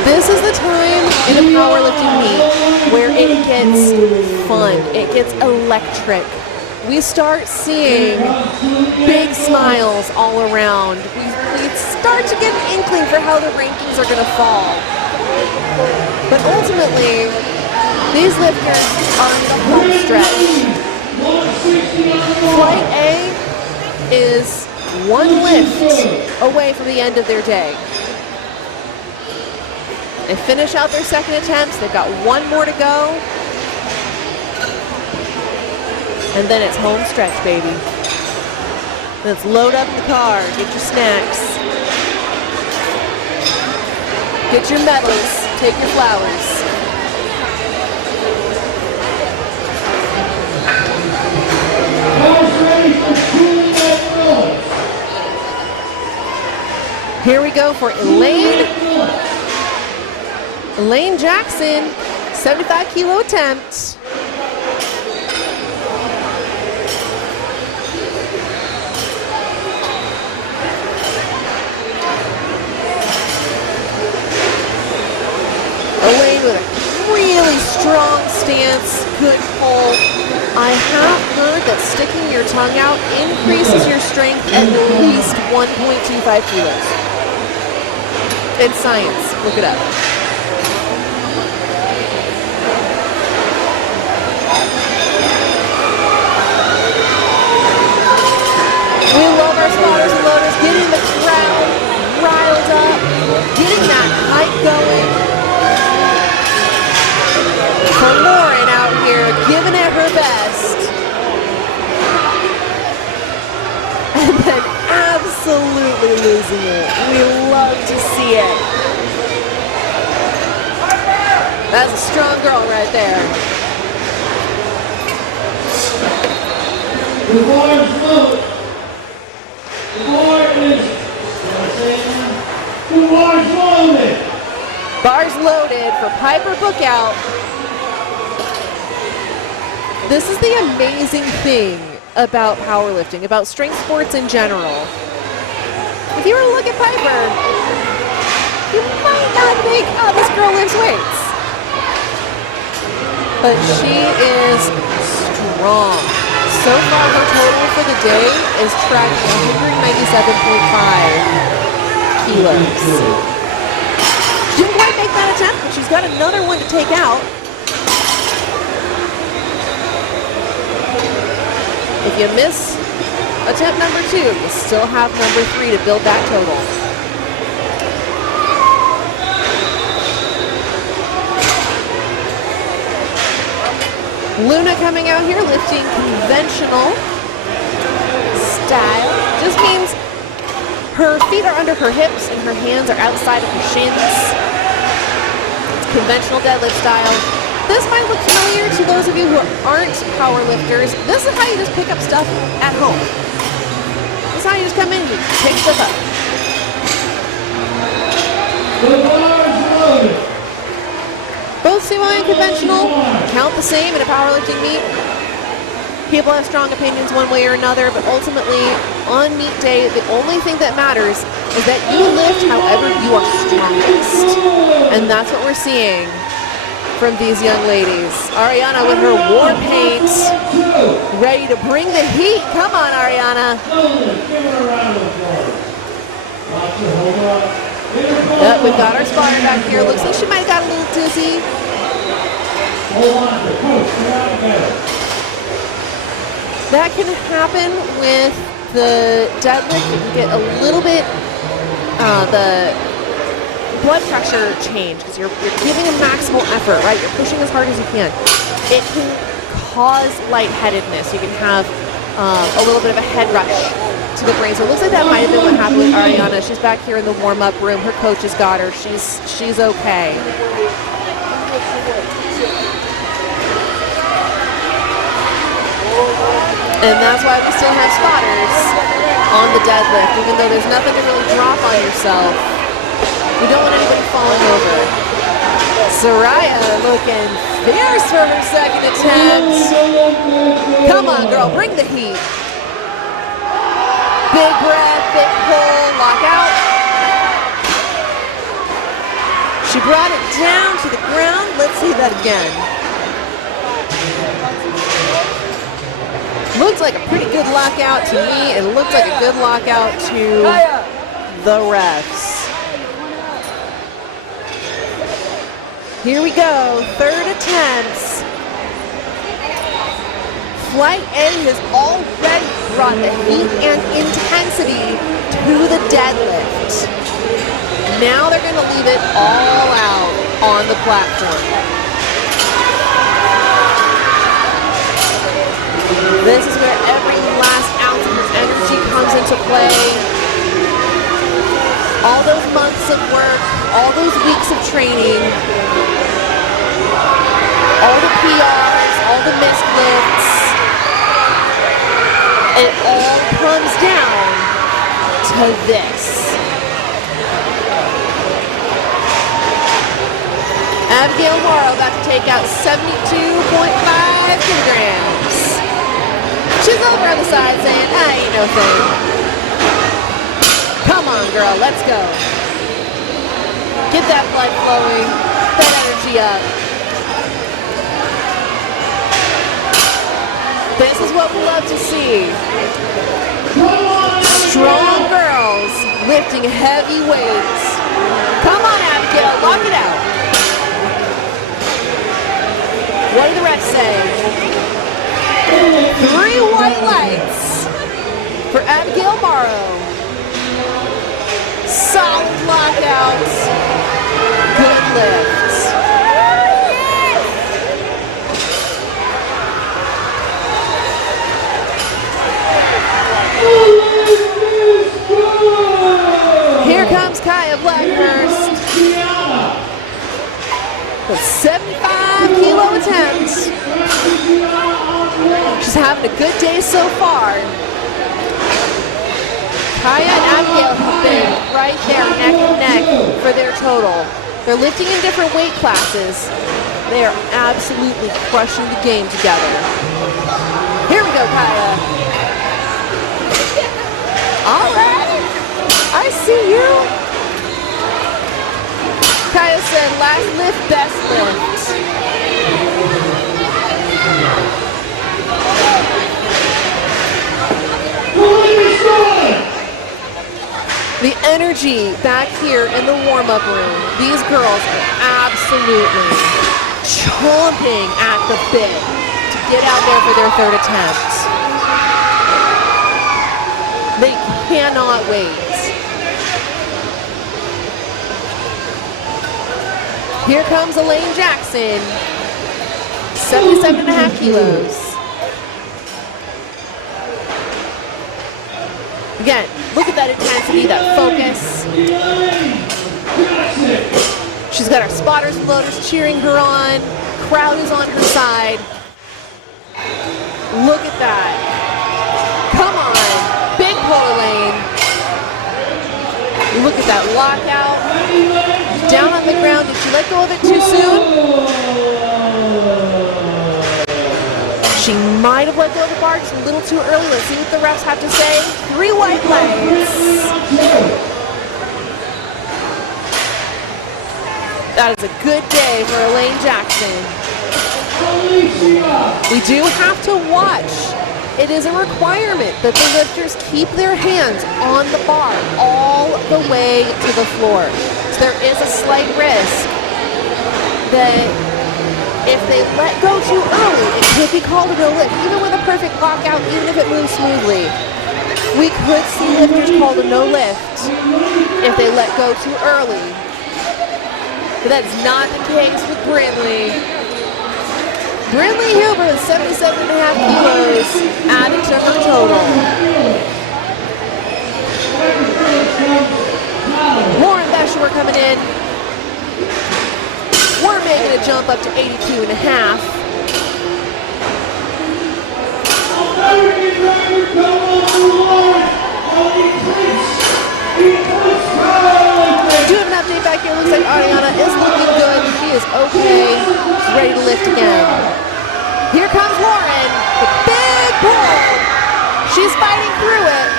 This is the time in a powerlifting meet where it gets fun, it gets electric. we start seeing big smiles all around. We start to get an inkling for how the rankings are going to fall. But ultimately, these lifters are in the home stretch. Flight A is one lift away from the end of their day. They finish out their second attempts. They've got one more to go. And then it's home stretch, baby. Let's load up the car, get your snacks, get your medals, take your flowers. Here we go for Elaine Jackson, 75 kilo attempt. Elaine with a really strong stance, good pull. I have heard that sticking your tongue out increases your strength at least 1.25 kilos. It's science, look it up. We love our spotters and loaders, getting the crowd riled up, getting that hype going. For Lauren out here, giving it her best. And then absolutely losing it. We love to see it. That's a strong girl right there. The bar is loaded. The bar is loaded. Bars loaded for Piper Bookout. This is the amazing thing about powerlifting, about strength sports in general. If you were to look at Piper, you might not think, oh, this girl lifts weights. But she is strong. So far, her total for the day is tracking 197.5 kilos. She didn't quite make that attempt, but she's got another one to take out. If you miss attempt number 2, you still have number 3 to build that total. Luna coming out here lifting conventional style. Just means her feet are under her hips and her hands are outside of her shins. It's conventional deadlift style. This might look familiar to those of you who aren't power lifters. This is how you just pick up stuff at home. This is how you just come in and you pick stuff up. Both sumo and conventional count the same in a powerlifting meet. People have strong opinions one way or another, but ultimately on meet day, the only thing that matters is that you lift however you are strongest. And that's what we're seeing from these young ladies. Ariana with her war paint, ready to bring the heat. Come on, Ariana. Yep, we've got our spotter back here. Looks like she might have got a little dizzy. That can happen with the deadlift. You can get a little bit, the blood pressure change because you're giving a maximal effort, right? You're pushing as hard as you can. It can cause lightheadedness. You can have a little bit of a head rush to the brain. So it looks like that might have been what happened with Ariana. She's back here in the warm-up room. Her coach has got her. She's okay. And that's why we still have spotters on the deadlift, even though there's nothing to really drop on yourself. We don't want anybody falling over. Soraya looking fierce for her second attempt. Come on, girl, bring the heat. Big breath, big pull, lock out. She brought it down to the ground. Let's see that again. Looks like a pretty good lockout to me. It looks like a good lockout to the refs. Here we go, third attempts. Flight A has already brought the heat and intensity to the deadlift. Now they're going to leave it all out on the platform. This is where every last ounce of energy comes into play. All those months of work, all those weeks of training, all the PRs, all the missed lifts, it all comes down to this. Abigail Morrow about to take out 72.5 kilograms. She's over on the side saying, I ain't no thing. Come on, girl, let's go. Get that blood flowing, that energy up. This is what we love to see. Strong girls lifting heavy weights. Come on, Abigail, lock it out. What do the refs say? 3 white lights for Abigail Morrow. Solid lockouts. Good lifts. Here comes Kaya Blackhurst. With 75 kilo attempts. She's having a good day so far. Kaya and Abigail have been right there neck and neck for their total. They're lifting in different weight classes. They are absolutely crushing the game together. Here we go, Kaya. All right, I see you. Kaya said, last lift, best lift. The energy back here in the warm-up room, these girls are absolutely chomping at the bit to get out there for their third attempt. They cannot wait. Here comes Elaine Jackson, 77.5 kilos. Again, look at that intensity, that focus. She's got her spotters and loaders cheering her on. Crowd is on her side. Look at that. Come on, big pull, Elaine. Look at that lockout. Down on the ground. Did she let go of it too soon? She might have let go of the bar just a little too early. Let's see what the refs have to say. 3 white lights. That is a good day for Elaine Jackson. We do have to watch. It is a requirement that the lifters keep their hands on the bar all the way to the floor. So there is a slight risk that if they let go too early, it could be called a no lift. Even with a perfect lockout, even if it moves smoothly, we could see lifters called a no lift if they let go too early. But that is not the case with Brinley. Brinley Huber with 77.5 kilos added to her total. Lauren Beshewer coming in. We're making a jump up to 82.5. Do have an update back here. Looks like Ariana is looking good. She is okay. She's ready to lift again. Here comes Lauren. The big pull. She's fighting through it.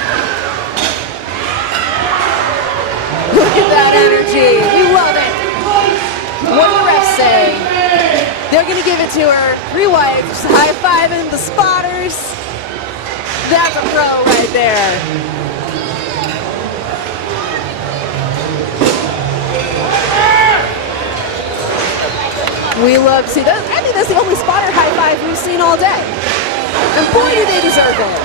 Look at that energy. We love it. What do the refs say? They're going to give it to her. 3 whites. Just high-fiving the spotters. That's a pro right there. We love to see that. I think that's the only spotter high five we've seen all day. And boy, do they deserve it.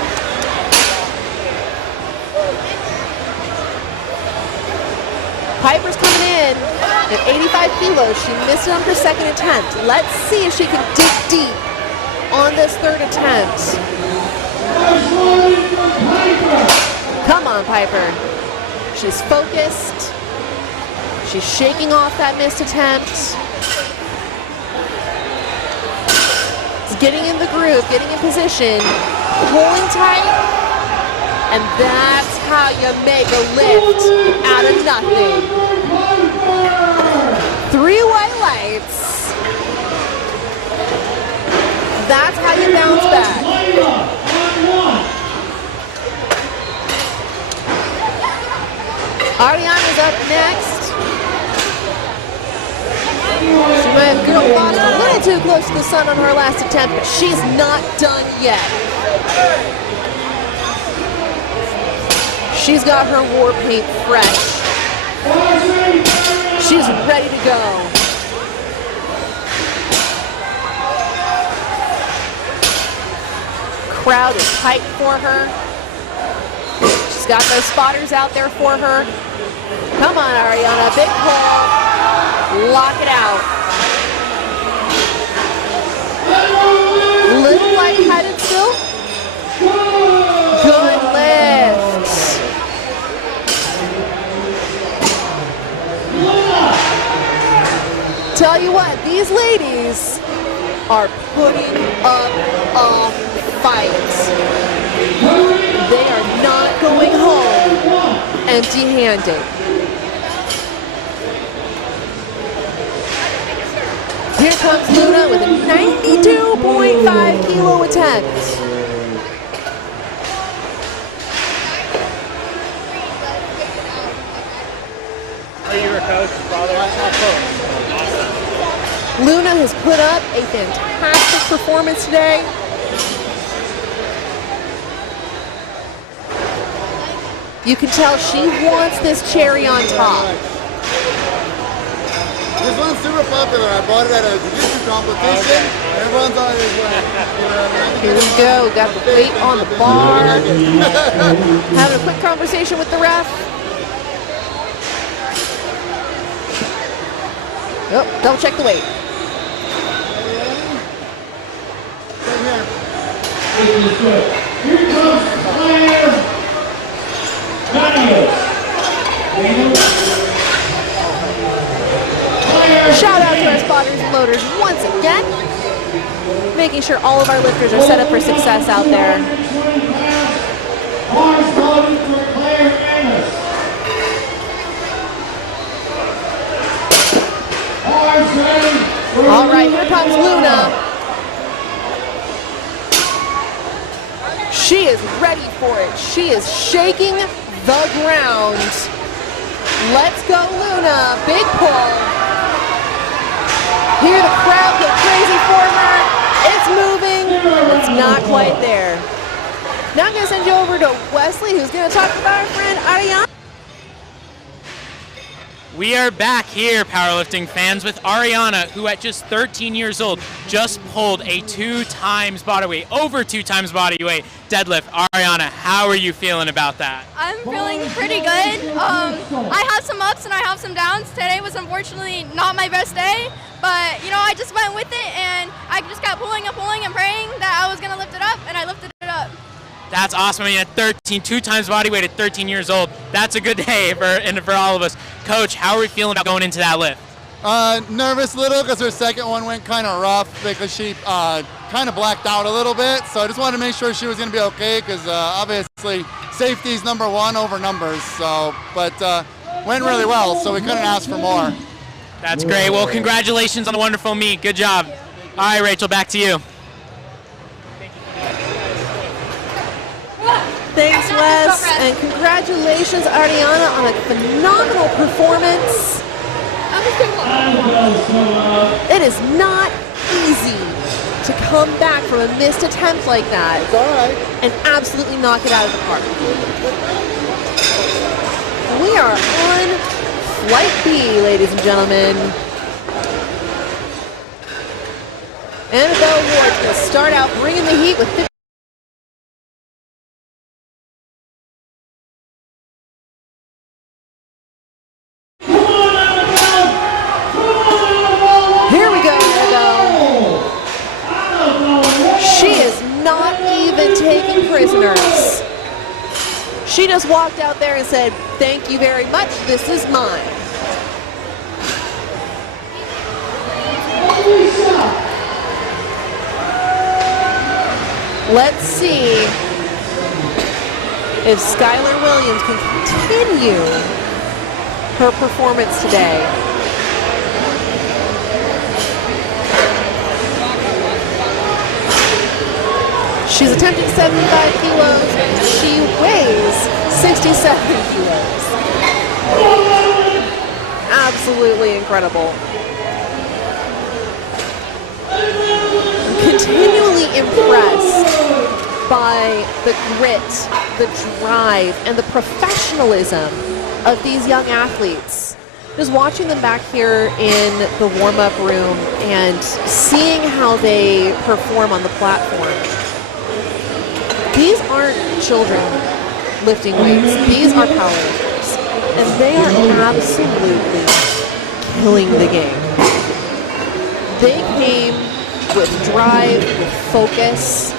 Piper's coming in at 85 kilos. She missed it on her second attempt. Let's see if she can dig deep on this third attempt. Come on, Piper. She's focused. She's shaking off that missed attempt. Getting in the groove, getting in position, pulling tight, and that's how you make a lift out of nothing. 3 white lights. That's how you bounce back. Ariana's up next. She might have girl bossed a little too close to the sun on her last attempt, but she's not done yet. She's got her war paint fresh. She's ready to go. Crowd is tight for her. She's got those spotters out there for her. Come on, Ariana, big pull. Lock it out. Little light-headed still. Good lift. Tell you what, these ladies are putting up a fight. They are not going home empty-handed. Here comes Luna with a 92.5 kilo attempt. Are you a coach, father? Awesome. Luna has put up a fantastic performance today. You can tell she wants this cherry on top. This one's super popular. I bought it at a jiu-jitsu competition. Everyone's on it. Here we go. Got the weight on the bar. Having a quick conversation with the ref. Oh, double check the weight. Here comes Claire Daniels. Shout out to our spotters and loaders once again, making sure all of our lifters are set up for success out there. All right, here comes Luna. She is ready for it. She is shaking the ground. Let's go, Luna. Big pull. Hear the crowd get crazy for her. It's moving. It's not quite there. Now I'm going to send you over to Wesley, who's going to talk about our friend Ariana. We are back here, powerlifting fans, with Ariana, who at just 13 years old just pulled a 2 times body weight, over 2 times body weight deadlift. Ariana, how are you feeling about that? I'm feeling pretty good. I have some ups and I have some downs. Today was unfortunately not my best day, but you know, I just went with it and I just kept pulling and praying that I was gonna lift it up, and I lifted it up. That's awesome. I mean, at 13, 2 times body weight at 13 years old, that's a good day for all of us. Coach, how are we feeling about going into that lift? Nervous a little because her second one went kind of rough because she kind of blacked out a little bit. So I just wanted to make sure she was going to be okay because obviously safety is number one over numbers. So, but went really well, so we couldn't ask for more. That's great. Well, congratulations on the wonderful meet. Good job. All right, Rachel, back to you. Thanks, Wes, and congratulations, Ariana, on a phenomenal performance. It is not easy to come back from a missed attempt like that and absolutely knock it out of the park. We are on Flight B, ladies and gentlemen. Annabelle Ward's going to start out bringing the heat with 50. Here we go, Annabelle. She is not even taking prisoners. She just walked out there and said, "Thank you very much, this is mine." Let's see if Skylar Williams can continue her performance today. She's attempting 75 kilos and she weighs 67 kilos. Absolutely incredible. I'm continually impressed by the grit, the drive, and the professionalism of these young athletes. Just watching them back here in the warm-up room and seeing how they perform on the platform. These aren't children lifting weights. These are powerlifters. And they are absolutely killing the game. They came with drive, with focus.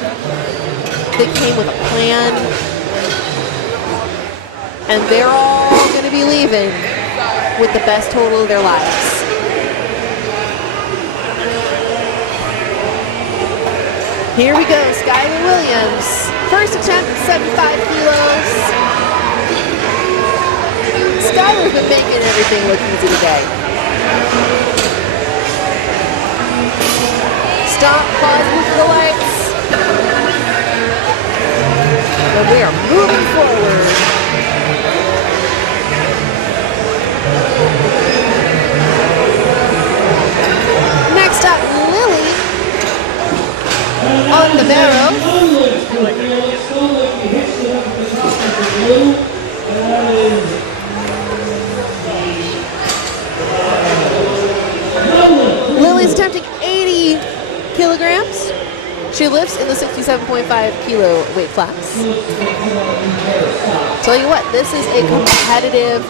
They came with a plan. And they're all going to be leaving with the best total of their lives. Here we go, Skylar Williams. First attempt at 75 kilos. Skylar's been making everything look easy today. Stop, pause, move for the lights. And we are moving forward. Next up, Lily on the barrel. Lily's attempting 80 kilograms. She lifts in the 67.5 kilo weight class. Tell you what, this is a competitive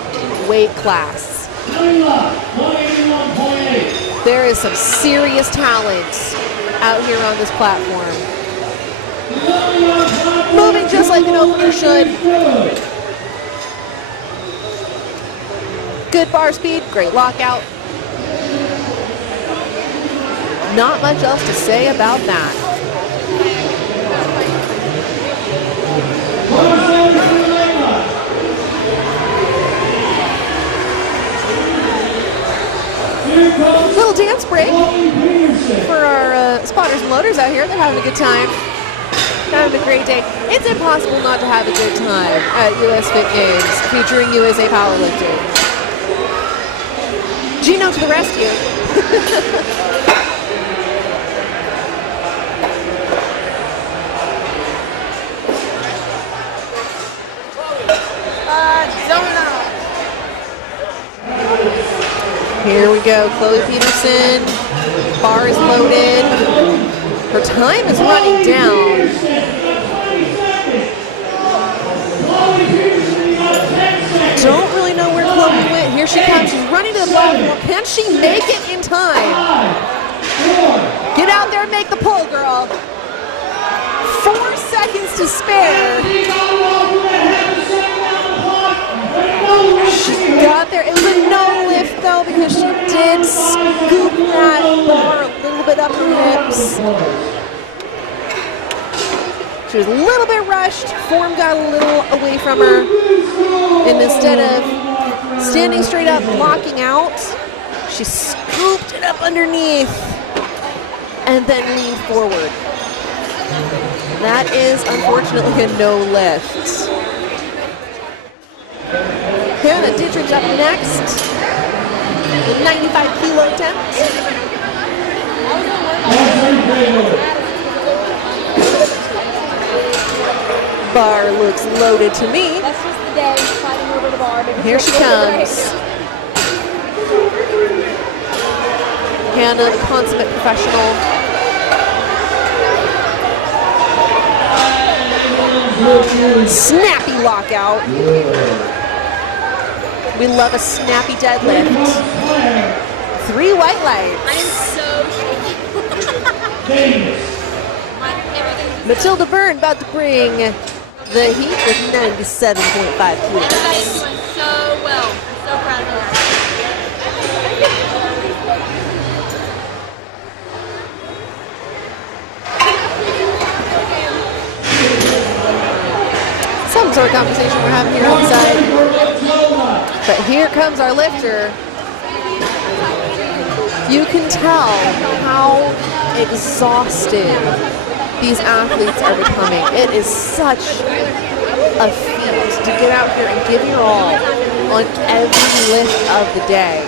weight class. There is some serious talent out here on this platform. Moving just like an opener should. Good bar speed, great lockout. Not much else to say about that. Little dance break for our spotters and loaders out here. They're having a good time. Having a great day. It's impossible not to have a good time at US Fit Games featuring USA Powerlifting. Gino to the rescue. Here we go, Chloe Peterson. Bar is loaded. Her time is running down. Don't really know where Chloe went. Here she comes. She's running to the platform. Can she make it in time? Get out there and make the pull, girl. 4 seconds to spare. She got there. It was a no lift though because she did scoop that bar a little bit up her hips. She was a little bit rushed. Form got a little away from her. And instead of standing straight up, locking out, she scooped it up underneath and then leaned forward. That is unfortunately a no lift. Hannah Dietrich up next. The 95 kilo attempt. Bar looks loaded to me. That's just the day fighting over the bar. Here she comes. Hannah, the consummate professional. Snappy lockout. We love a snappy deadlift. 3 white lights. I am so shaky. Matilda Byrne about to bring the heat with 97.5 kilos. Everybody is doing so well. I'm so proud of her. Some sort of conversation we're having here on the side. But here comes our lifter. You can tell how exhausted these athletes are becoming. It is such a feat to get out here and give your all on every lift of the day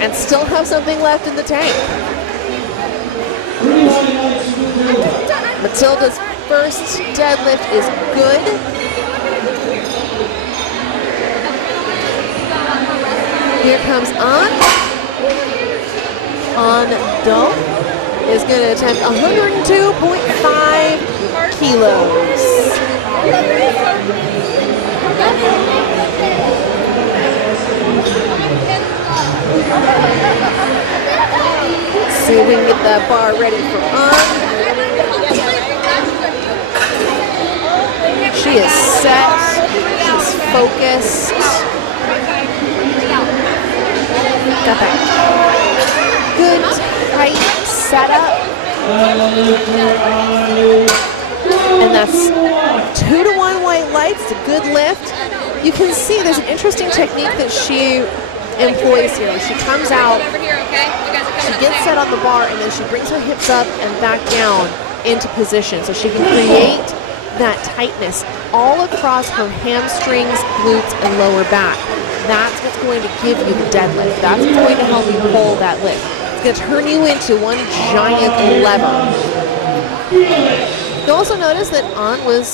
and still have something left in the tank. Matilda's first deadlift is good. Here comes On Doe is going to attempt 102.5 kilos. See if we can get that bar ready for On. She is set. She's focused. Got that good, tight setup. And that's 2-to-1 white lights. It's a good lift. You can see there's an interesting technique that she employs here. She comes out, she gets set on the bar, and then she brings her hips up and back down into position so she can create that tightness all across her hamstrings, glutes, and lower back. That's what's going to give you the deadlift. That's what's going to help you pull that lift. It's going to turn you into one giant lever. You'll also notice that On was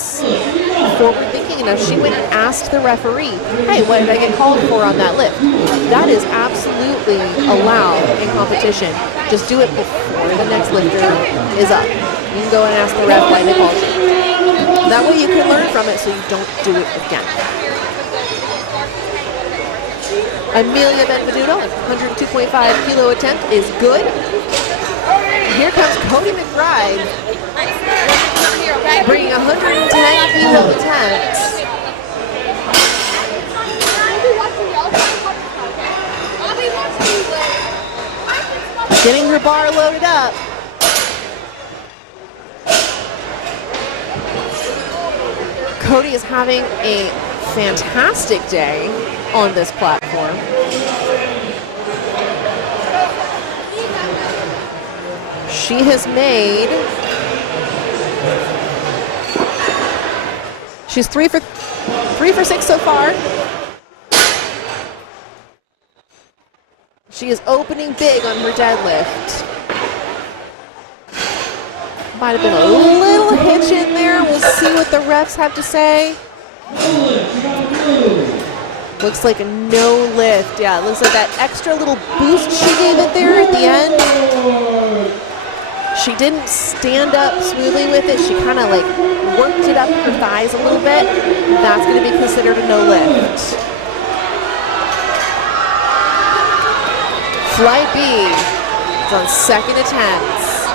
forward-thinking enough. She went and asked the referee, hey, what did I get called for on that lift? That is absolutely allowed in competition. Just do it before the next lifter is up. You can go and ask the ref why they called you. That way you can learn from it so you don't do it again. Amelia Benvenuto, 102.5 kilo attempt is good. Here comes Cody McBride, bringing 110 kilo attempts. Getting her bar loaded up. Cody is having a fantastic day on this platform. She has made, she's 3 for 6 so far. She is opening big on her deadlift. Might have been a little hitch in there. We'll see what the refs have to say. Looks like a no lift. Yeah, it looks like that extra little boost she gave it there at the end. She didn't stand up smoothly with it. She kind of like worked it up her thighs a little bit. That's going to be considered a no lift. Flight B is on second attempts.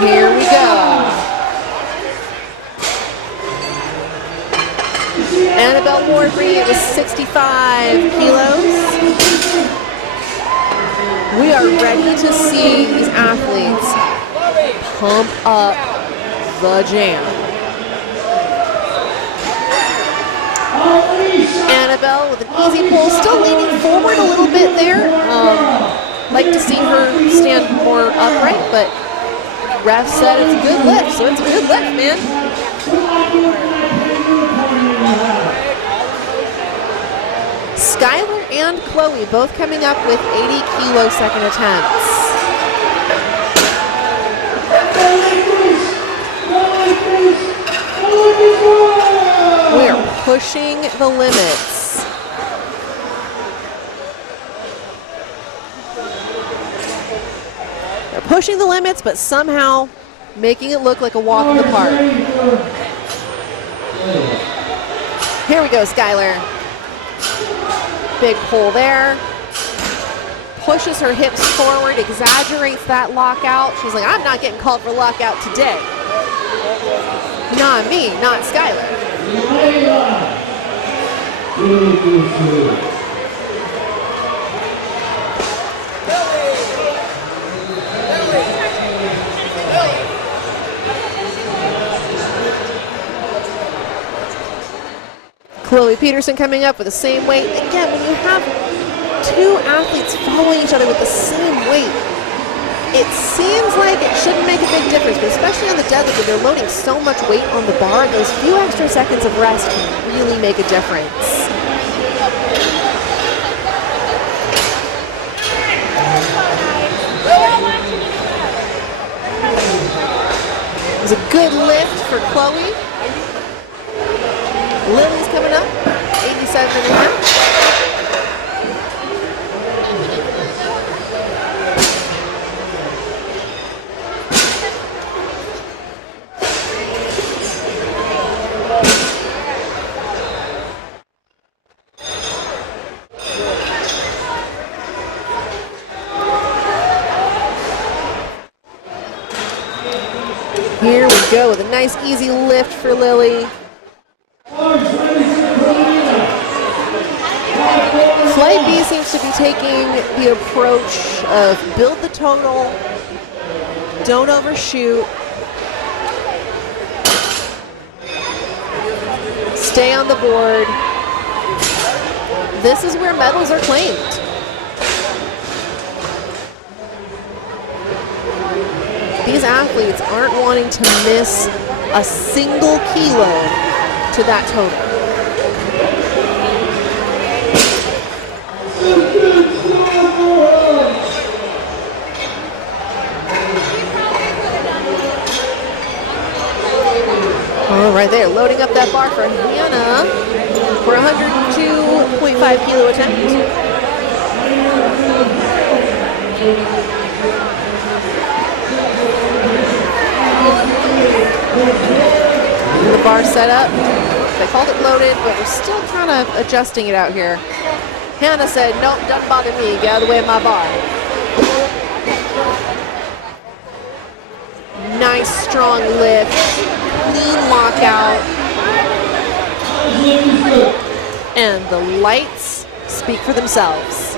Here we go. Annabelle Ward bringing it with 65 kilos. We are ready to see these athletes pump up the jam. Annabelle with an easy pull, still leaning forward a little bit there. Like to see her stand more upright, but ref said it's a good lift, so it's a good lift, man. Skylar and Chloe both coming up with 80 kilo second attempts. We are pushing the limits. They're pushing the limits, but somehow making it look like a walk in the park. Here we go, Skylar. Big pull there. Pushes her hips forward, exaggerates that lockout. She's like, I'm not getting called for lockout today. Not me, not Skylar. Chloe Peterson coming up with the same weight. Again, when you have two athletes following each other with the same weight, it seems like it shouldn't make a big difference, but especially on the deadlift when they're loading so much weight on the bar, those few extra seconds of rest can really make a difference. It was a good lift for Chloe. Lily's coming up, 87.5. Here we go with a nice easy lift for Lily. Flight B seems to be taking the approach of build the total, don't overshoot, stay on the board. This is where medals are claimed. These athletes aren't wanting to miss a single kilo to that total. All right, there, loading up that bar for Hannah for a 102.5 kilo attempt. The bar set up. They called it loaded, but we're still kind of adjusting it out here. Hannah said, nope, doesn't bother me. Get out of the way of my bar. Nice, strong lift. Clean lockout. And the lights speak for themselves.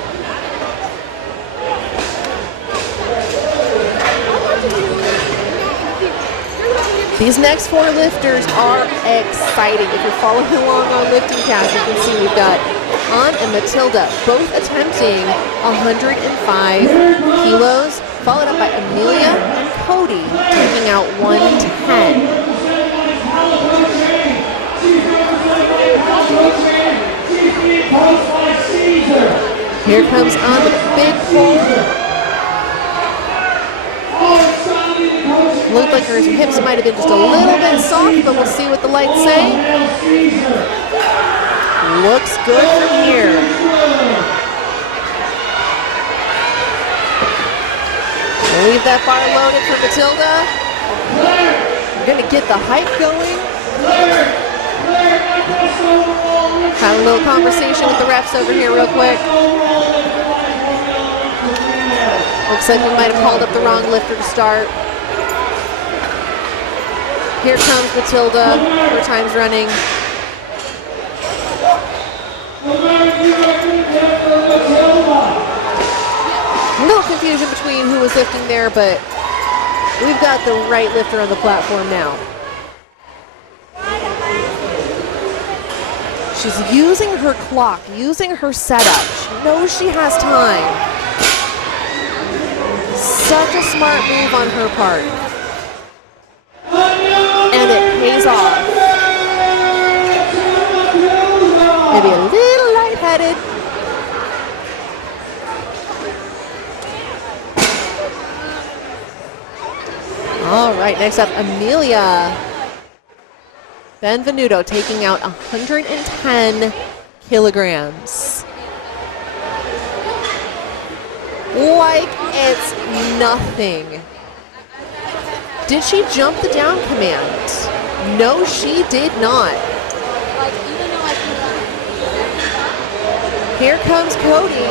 These next four lifters are exciting. If you're following along on Lifting Cast, you can see we've got An and Matilda both attempting 105 kilos, followed up by Amelia and Cody taking out 110. Here comes An with a big pull. Looked like her hips might have been just a little bit soft, but we'll see what the lights say. Looks good from here. Leave that bar loaded for Matilda. We're going to get the hype going. Have a little conversation with the refs over here real quick. Looks like we might have called up the wrong lifter to start. Here comes Matilda, 4 times running. A little confusion between who was lifting there, but we've got the right lifter on the platform now. She's using her clock, using her setup. She knows she has time. Such a smart move on her part. And it pays off. Maybe a little light headed. All right, next up, Amelia Benvenuto taking out 110 kilograms. Like it's nothing. Did she jump the down command? No, she did not. Here comes Cody.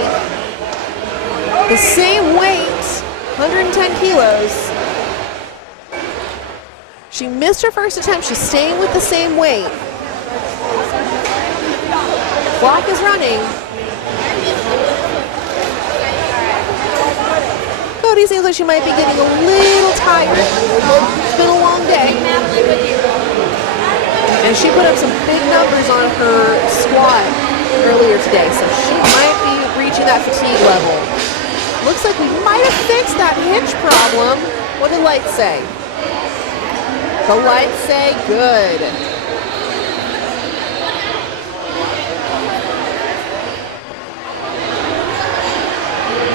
The same weight, 110 kilos. She missed her first attempt. She's staying with the same weight. Clock is running. Cody seems like she might be getting a little tired. It's been a long day. And she put up some big numbers on her squat earlier today, so she might be reaching that fatigue level. Looks like we might have fixed that hinge problem. What did lights say? The lights say good.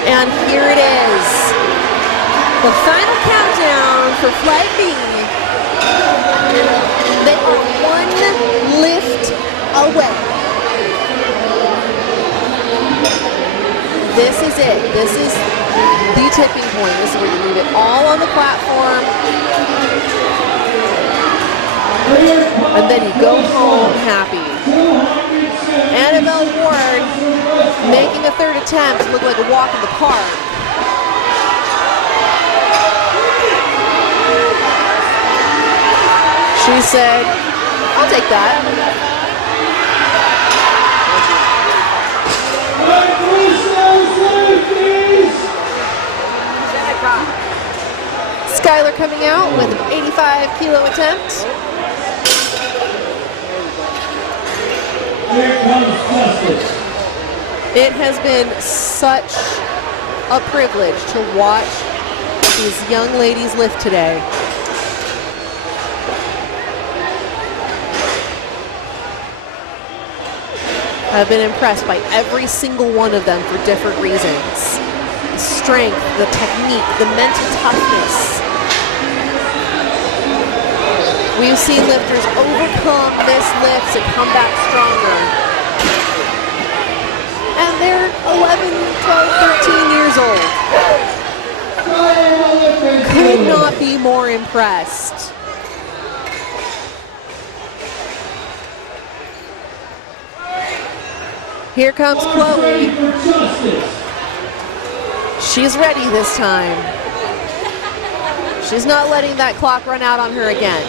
And here it is. The final countdown for Flight B. They are one lift away. This is it. This is the tipping point. This is where you leave it all on the platform. And then you go home happy. Annabelle Ward making a third attempt look like a walk in the park. She said, I'll take that. Skylar coming out with an 85 kilo attempt. It has been such a privilege to watch these young ladies lift today. I've been impressed by every single one of them for different reasons. The strength, the technique, the mental toughness. We've seen lifters overcome missed lifts and come back stronger. And they're 11, 12, 13 years old. Could not be more impressed. Here comes Chloe. She's ready this time. She's not letting that clock run out on her again.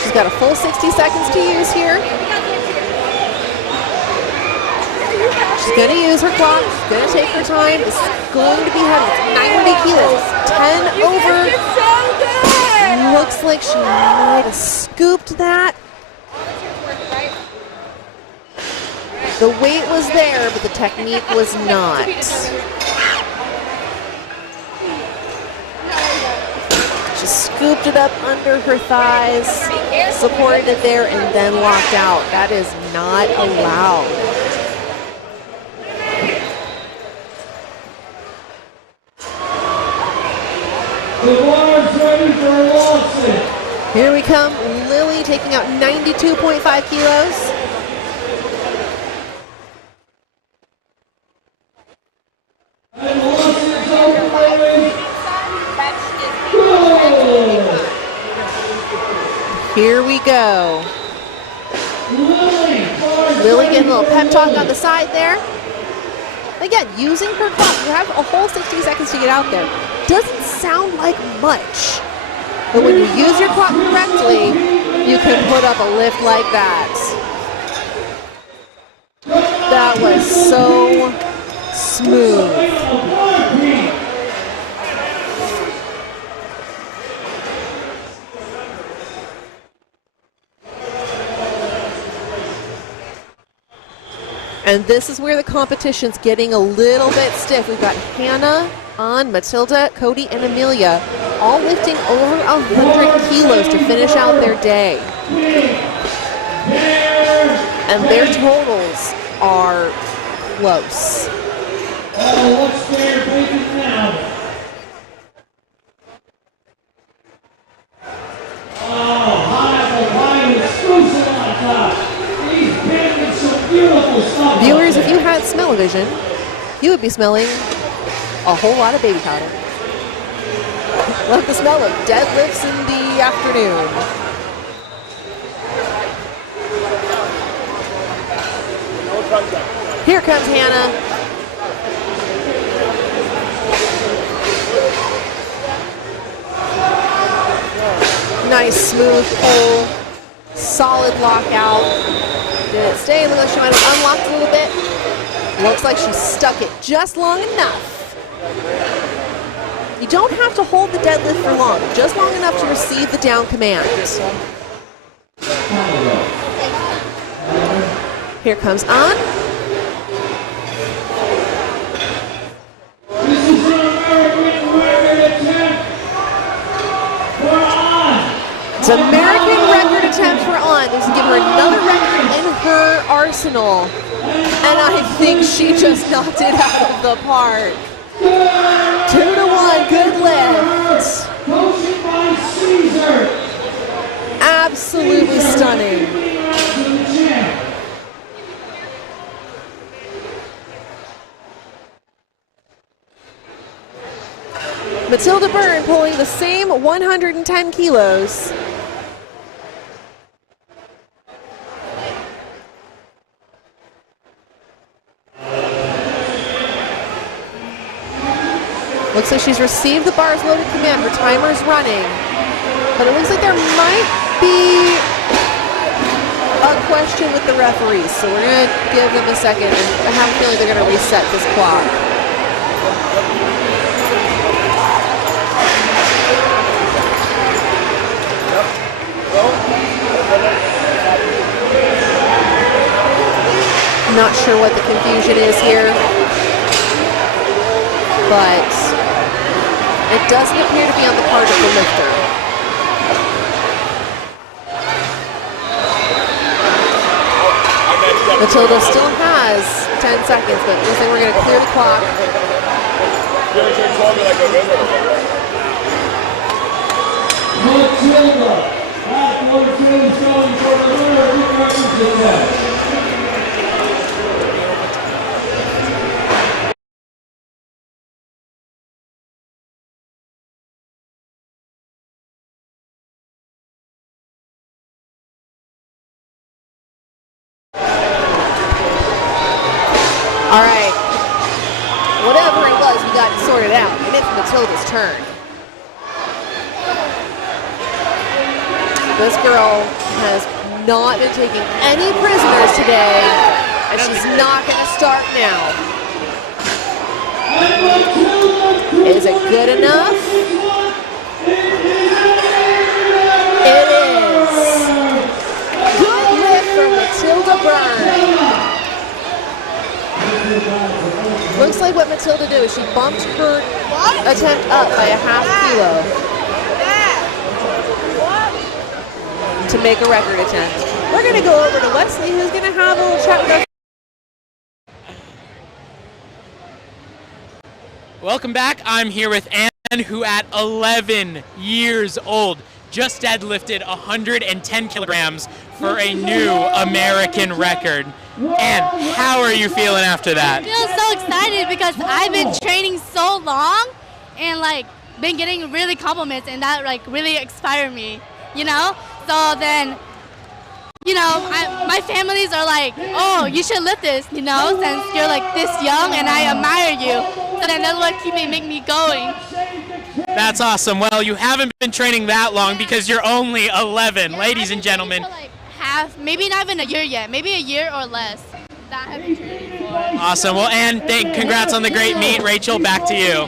She's got a full 60 seconds to use here. She's going to use her clock. She's going to take her time. It's going to be heavy. It's 90 kilos. 10 over. Looks like she might have scooped that. The weight was there, but the technique was not. Just scooped it up under her thighs, supported it there, and then locked out. That is not allowed. The bar's ready for Lawson. Here we come, Lily taking out 92.5 kilos. Here we go. Lily getting a little pep talk on the side there. Again, using her clock. You have a whole 60 seconds to get out there. Doesn't sound like much. But when you use your clock correctly, you can put up a lift like that. That was so smooth. And this is where the competition's getting a little bit stiff. We've got Hannah on, Matilda, Cody, and Amelia all lifting over 100 kilos to finish out their day. and their totals are close. Oh, what's there, baby, now? Oh, high exclusive on top. He's banging some beautiful stuff. Viewers, if you had smell-o-vision, you would be smelling a whole lot of baby powder. Love the smell of deadlifts in the afternoon. Here comes Hannah. Nice smooth pull, solid lockout. Did it stay? Looks like she might have unlocked a little bit. Looks like she stuck it just long enough. You don't have to hold the deadlift for long, just long enough to receive the down command. Here comes On. This is an American record attempt for On. It's an American record attempt for On. This will give her another record in her arsenal. And I think she just knocked it out of the park. 2-1, good lift. Coached by Caesar. Absolutely stunning. Matilda Byrne pulling the same 110 kilos. Looks like she's received the bars loaded command. Her timer's running. But it looks like there might be a question with the referees. So we're going to give them a second. And I have a feeling they're going to reset this clock. Not sure what the confusion is here. But it doesn't appear to be on the part of the lifter. Matilda still has 10 seconds, but looks like we're going to clear the clock. Matilda, athlete is going for the American record attempt. All right. Whatever it was, we got it sorted out. And it's Matilda's turn. This girl has not been taking any prisoners today, and she's not going to start now. Is it good enough? It is. Good lift from Matilda Byrne. Looks like what Matilda did is she bumped her attempt up by a half kilo to make a record attempt. We're going to go over to Wesley, who's going to have a little chat with us. Welcome back. I'm here with Ann, who at 11 years old just deadlifted 110 kilograms for a new American record. And how are you feeling after that? I feel so excited because I've been training so long and like been getting really compliments, and that like really inspired me, you know? So then, you know, my families are like, oh, you should lift this, you know, since you're like this young and I admire you. So then that's what make me going. That's awesome. Well, you haven't been training that long because you're only 11, ladies and gentlemen. Maybe not even a year yet, maybe a year or less. That I've been training for. Awesome. Well, Ann, congrats on the great meet. Rachel, back to you.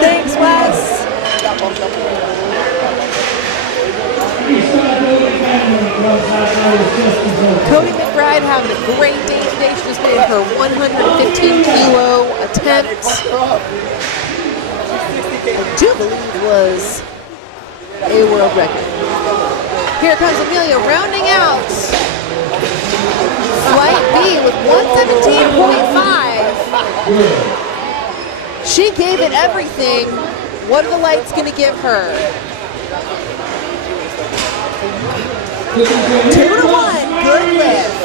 Thanks, Wes. Cody McBride having a great day today. She just made her 115 kilo attempt. I do believe it was a world record. Here comes Amelia rounding out Flight B with 117.5. She gave it everything. What are the lights going to give her? 2 to 1, good lift.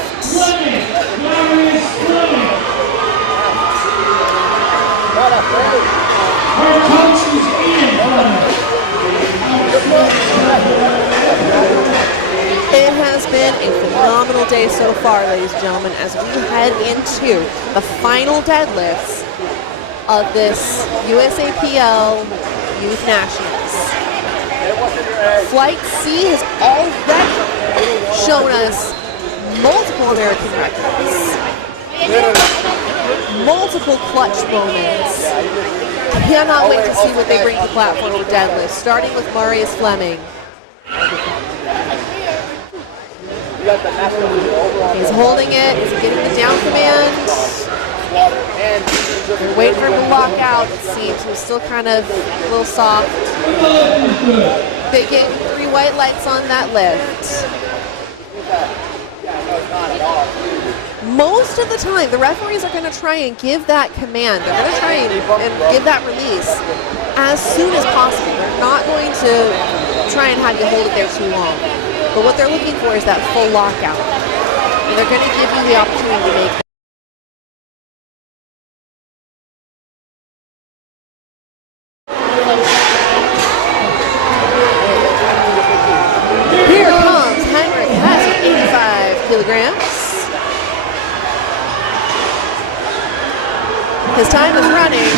It has been a phenomenal day so far, ladies and gentlemen, as we head into the final deadlifts of this USAPL Youth Nationals. Flight C has already shown us multiple American records, multiple clutch moments. Cannot wait to see what they bring to the platform with deadlifts, starting with Marius Fleming. He's holding it, he's getting the down command. They're waiting for him to lock out, it seems. He's still kind of a little soft. They gave 3 white lights on that lift. Most of the time, the referees are going to try and give that command. They're going to try and give that release as soon as possible. They're not going to try and have you hold it there too long. But what they're looking for is that full lockout. And they're going to give you the opportunity to make that. Here comes Henrik Hess at 85 kilograms. His time is running.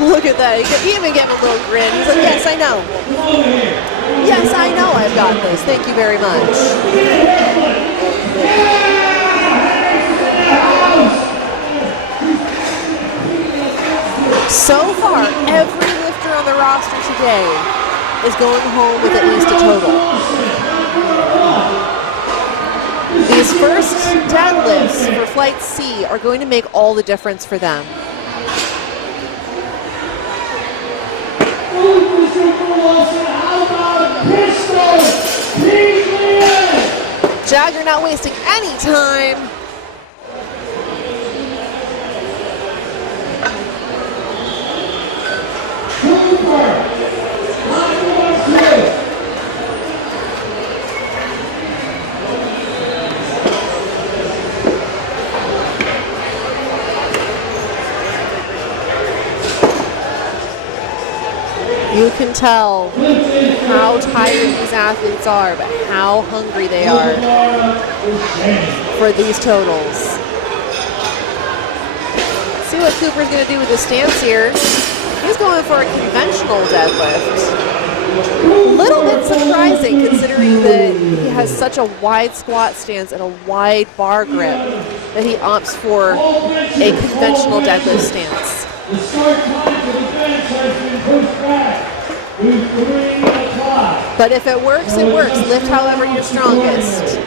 Look at that. He even gave him a little grin. He's like, yes, I know. Yes, I know I've got this. Thank you very much. So far, every lifter on the roster today is going home with at least a total. These first deadlifts for Flight C are going to make all the difference for them. Jagger not wasting any time. You can tell how tired these athletes are, but how hungry they are for these totals. Let's see what Cooper's going to do with his stance here. He's going for a conventional deadlift. A little bit surprising considering that he has such a wide squat stance and a wide bar grip that he opts for a conventional deadlift stance. The start time for the bench has been pushed back to 3 o'clock. But if it works, it works. Lift however you're strongest.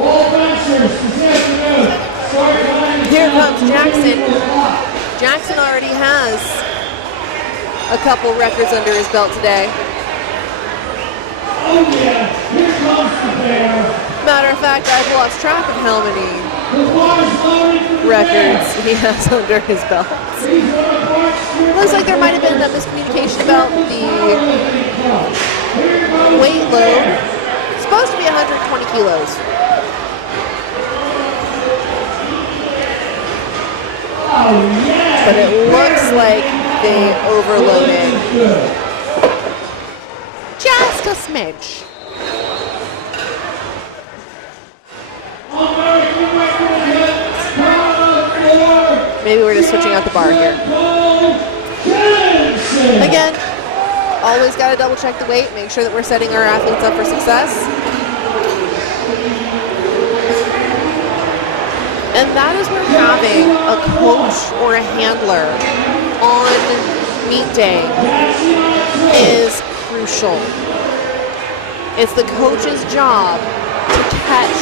All benchers this afternoon. Start time. Here comes Jackson. Jackson already has a couple records under his belt today. Oh yeah, here comes the bear. Matter of fact, I've lost track of how many records he has under his belt. Looks like there might have been a miscommunication about the weight load. It's supposed to be 120 kilos. But it looks like they overloaded just a smidge. Maybe we're just switching out the bar here. Again, always got to double check the weight, make sure that we're setting our athletes up for success. And that is where having a coach or a handler on meet day is crucial. It's the coach's job to catch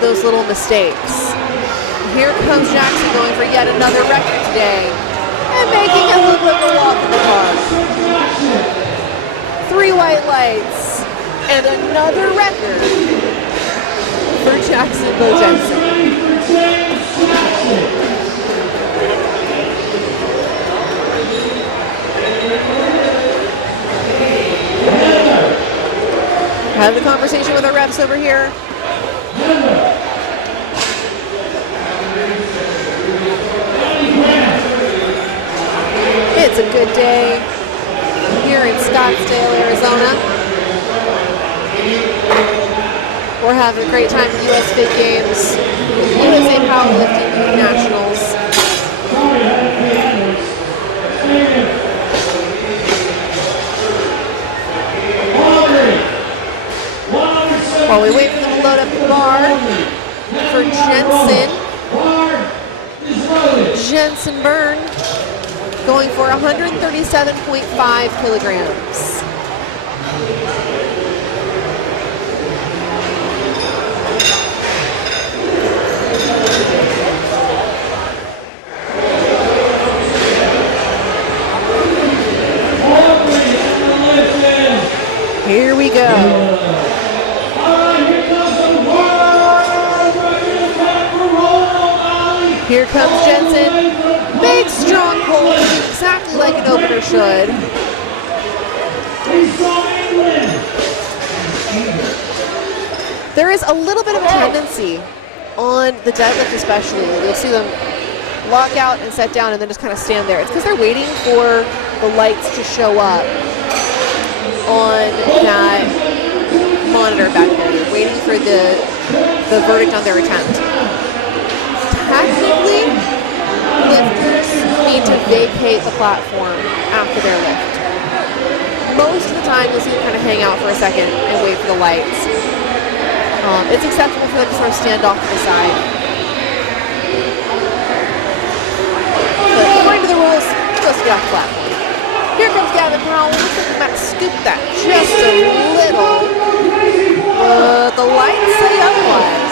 those little mistakes. Here comes Jackson going for yet another record today and making it look like a walk in the park. 3 white lights and another record for Jackson Bojensen. Have the conversation with our refs over here. It's a good day here in Scottsdale, Arizona. We're having a great time at the US Big Games, USA Powerlifting Nationals. While we wait for them to load up the bar for Jensen Byrne, going for 137.5 kilograms. Here we go. Here comes Jensen. Big, strong pull, exactly like an opener should. There is a little bit of a tendency on the deadlift especially. You'll see them lock out and set down and then just kind of stand there. It's because they're waiting for the lights to show up on that monitor back there. They're waiting for the verdict on their attempt. Technically, lifters need to vacate the platform after their lift. Most of the time, you'll see them kind of hang out for a second and wait for the lights. It's acceptable for them to sort of stand off to the side. But according to the rules, you're supposed to get off the platform. Here comes Gavin Powell. Looks like he might scoop that just a little. The lights say otherwise.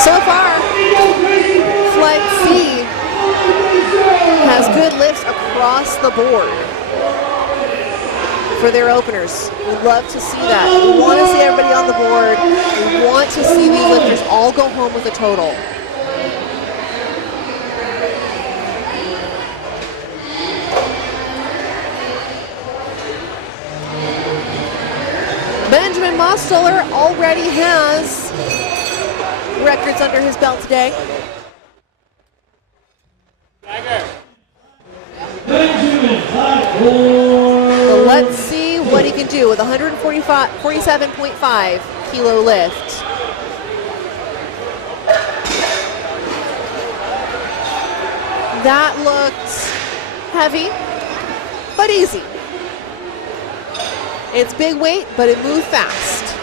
So far, Flight C has good lifts across the board for their openers. We love to see that. We want to see everybody on the board. We want to see these lifters all go home with a total. Benjamin Mostoller already has records under his belt today. So let's see what he can do with 147.5 kilo lift. That looked heavy, but easy. It's big weight, but it moved fast.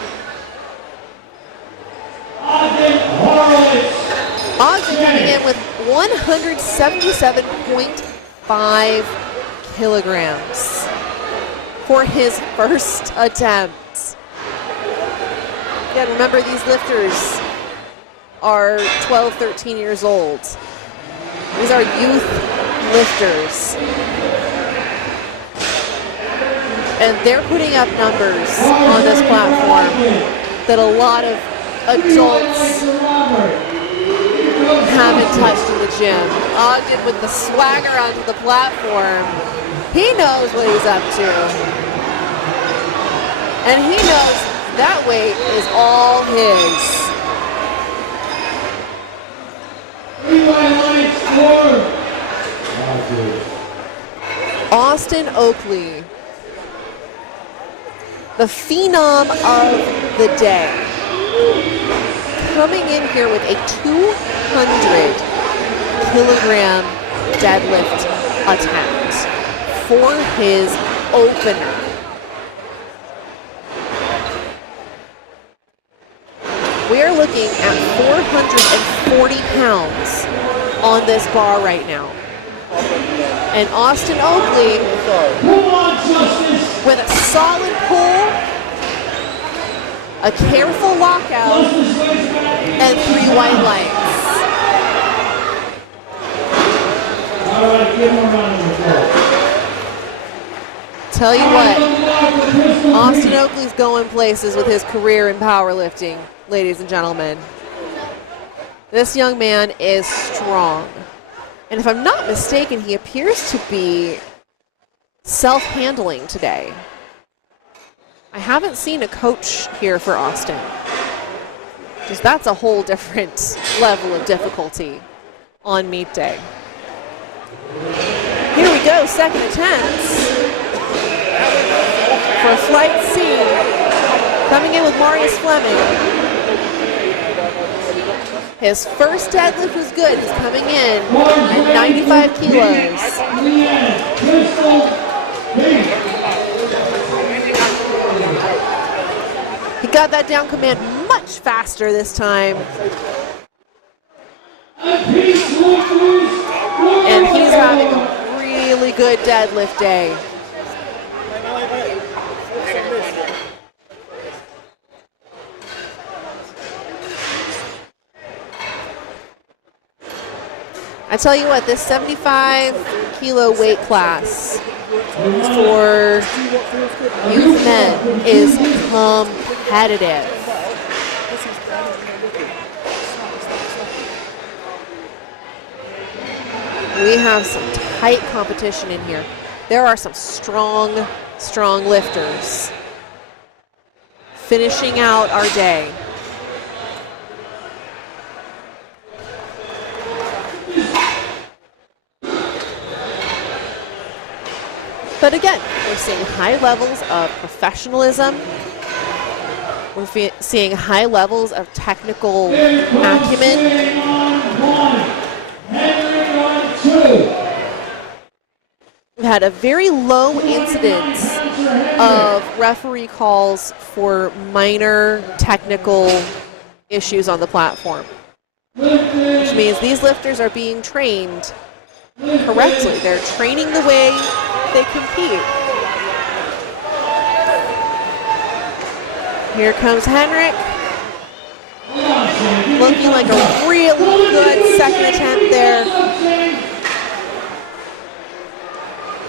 Ogden coming in with 177.5 kilograms for his first attempt. Again, remember these lifters are 12, 13 years old. These are youth lifters. And they're putting up numbers on this platform that a lot of adults haven't touched in the gym. Ogden with the swagger onto the platform. He knows what he's up to. And he knows that weight is all his. Austin Oakley, the phenom of the day, coming in here with a 200 kilogram deadlift attempt for his opener. We are looking at 440 pounds on this bar right now. And Austin Oakley with a solid pull, a careful lockout, and 3 white lights. All right, give him a round of applause. Tell you what, Austin Oakley's going places with his career in powerlifting, ladies and gentlemen. This young man is strong. And if I'm not mistaken, he appears to be self-handling today. I haven't seen a coach here for Austin, because that's a whole different level of difficulty on meet day. Here we go, second attempts for flight C, coming in with Marius Fleming. His first deadlift was good. He's coming in at 95 kilos. He got that down command much faster this time. And he's having a really good deadlift day. I tell you what, this 75 kilo weight class for youth men is competitive. We have some tight competition in here. There are some strong lifters finishing out our day. But again, we're seeing high levels of professionalism. We're seeing high levels of technical acumen. We've had a very low incidence of referee calls for minor technical issues on the platform, which means these lifters are being trained correctly. They're training the way they compete. Here comes Henrik, looking like a really good second attempt there.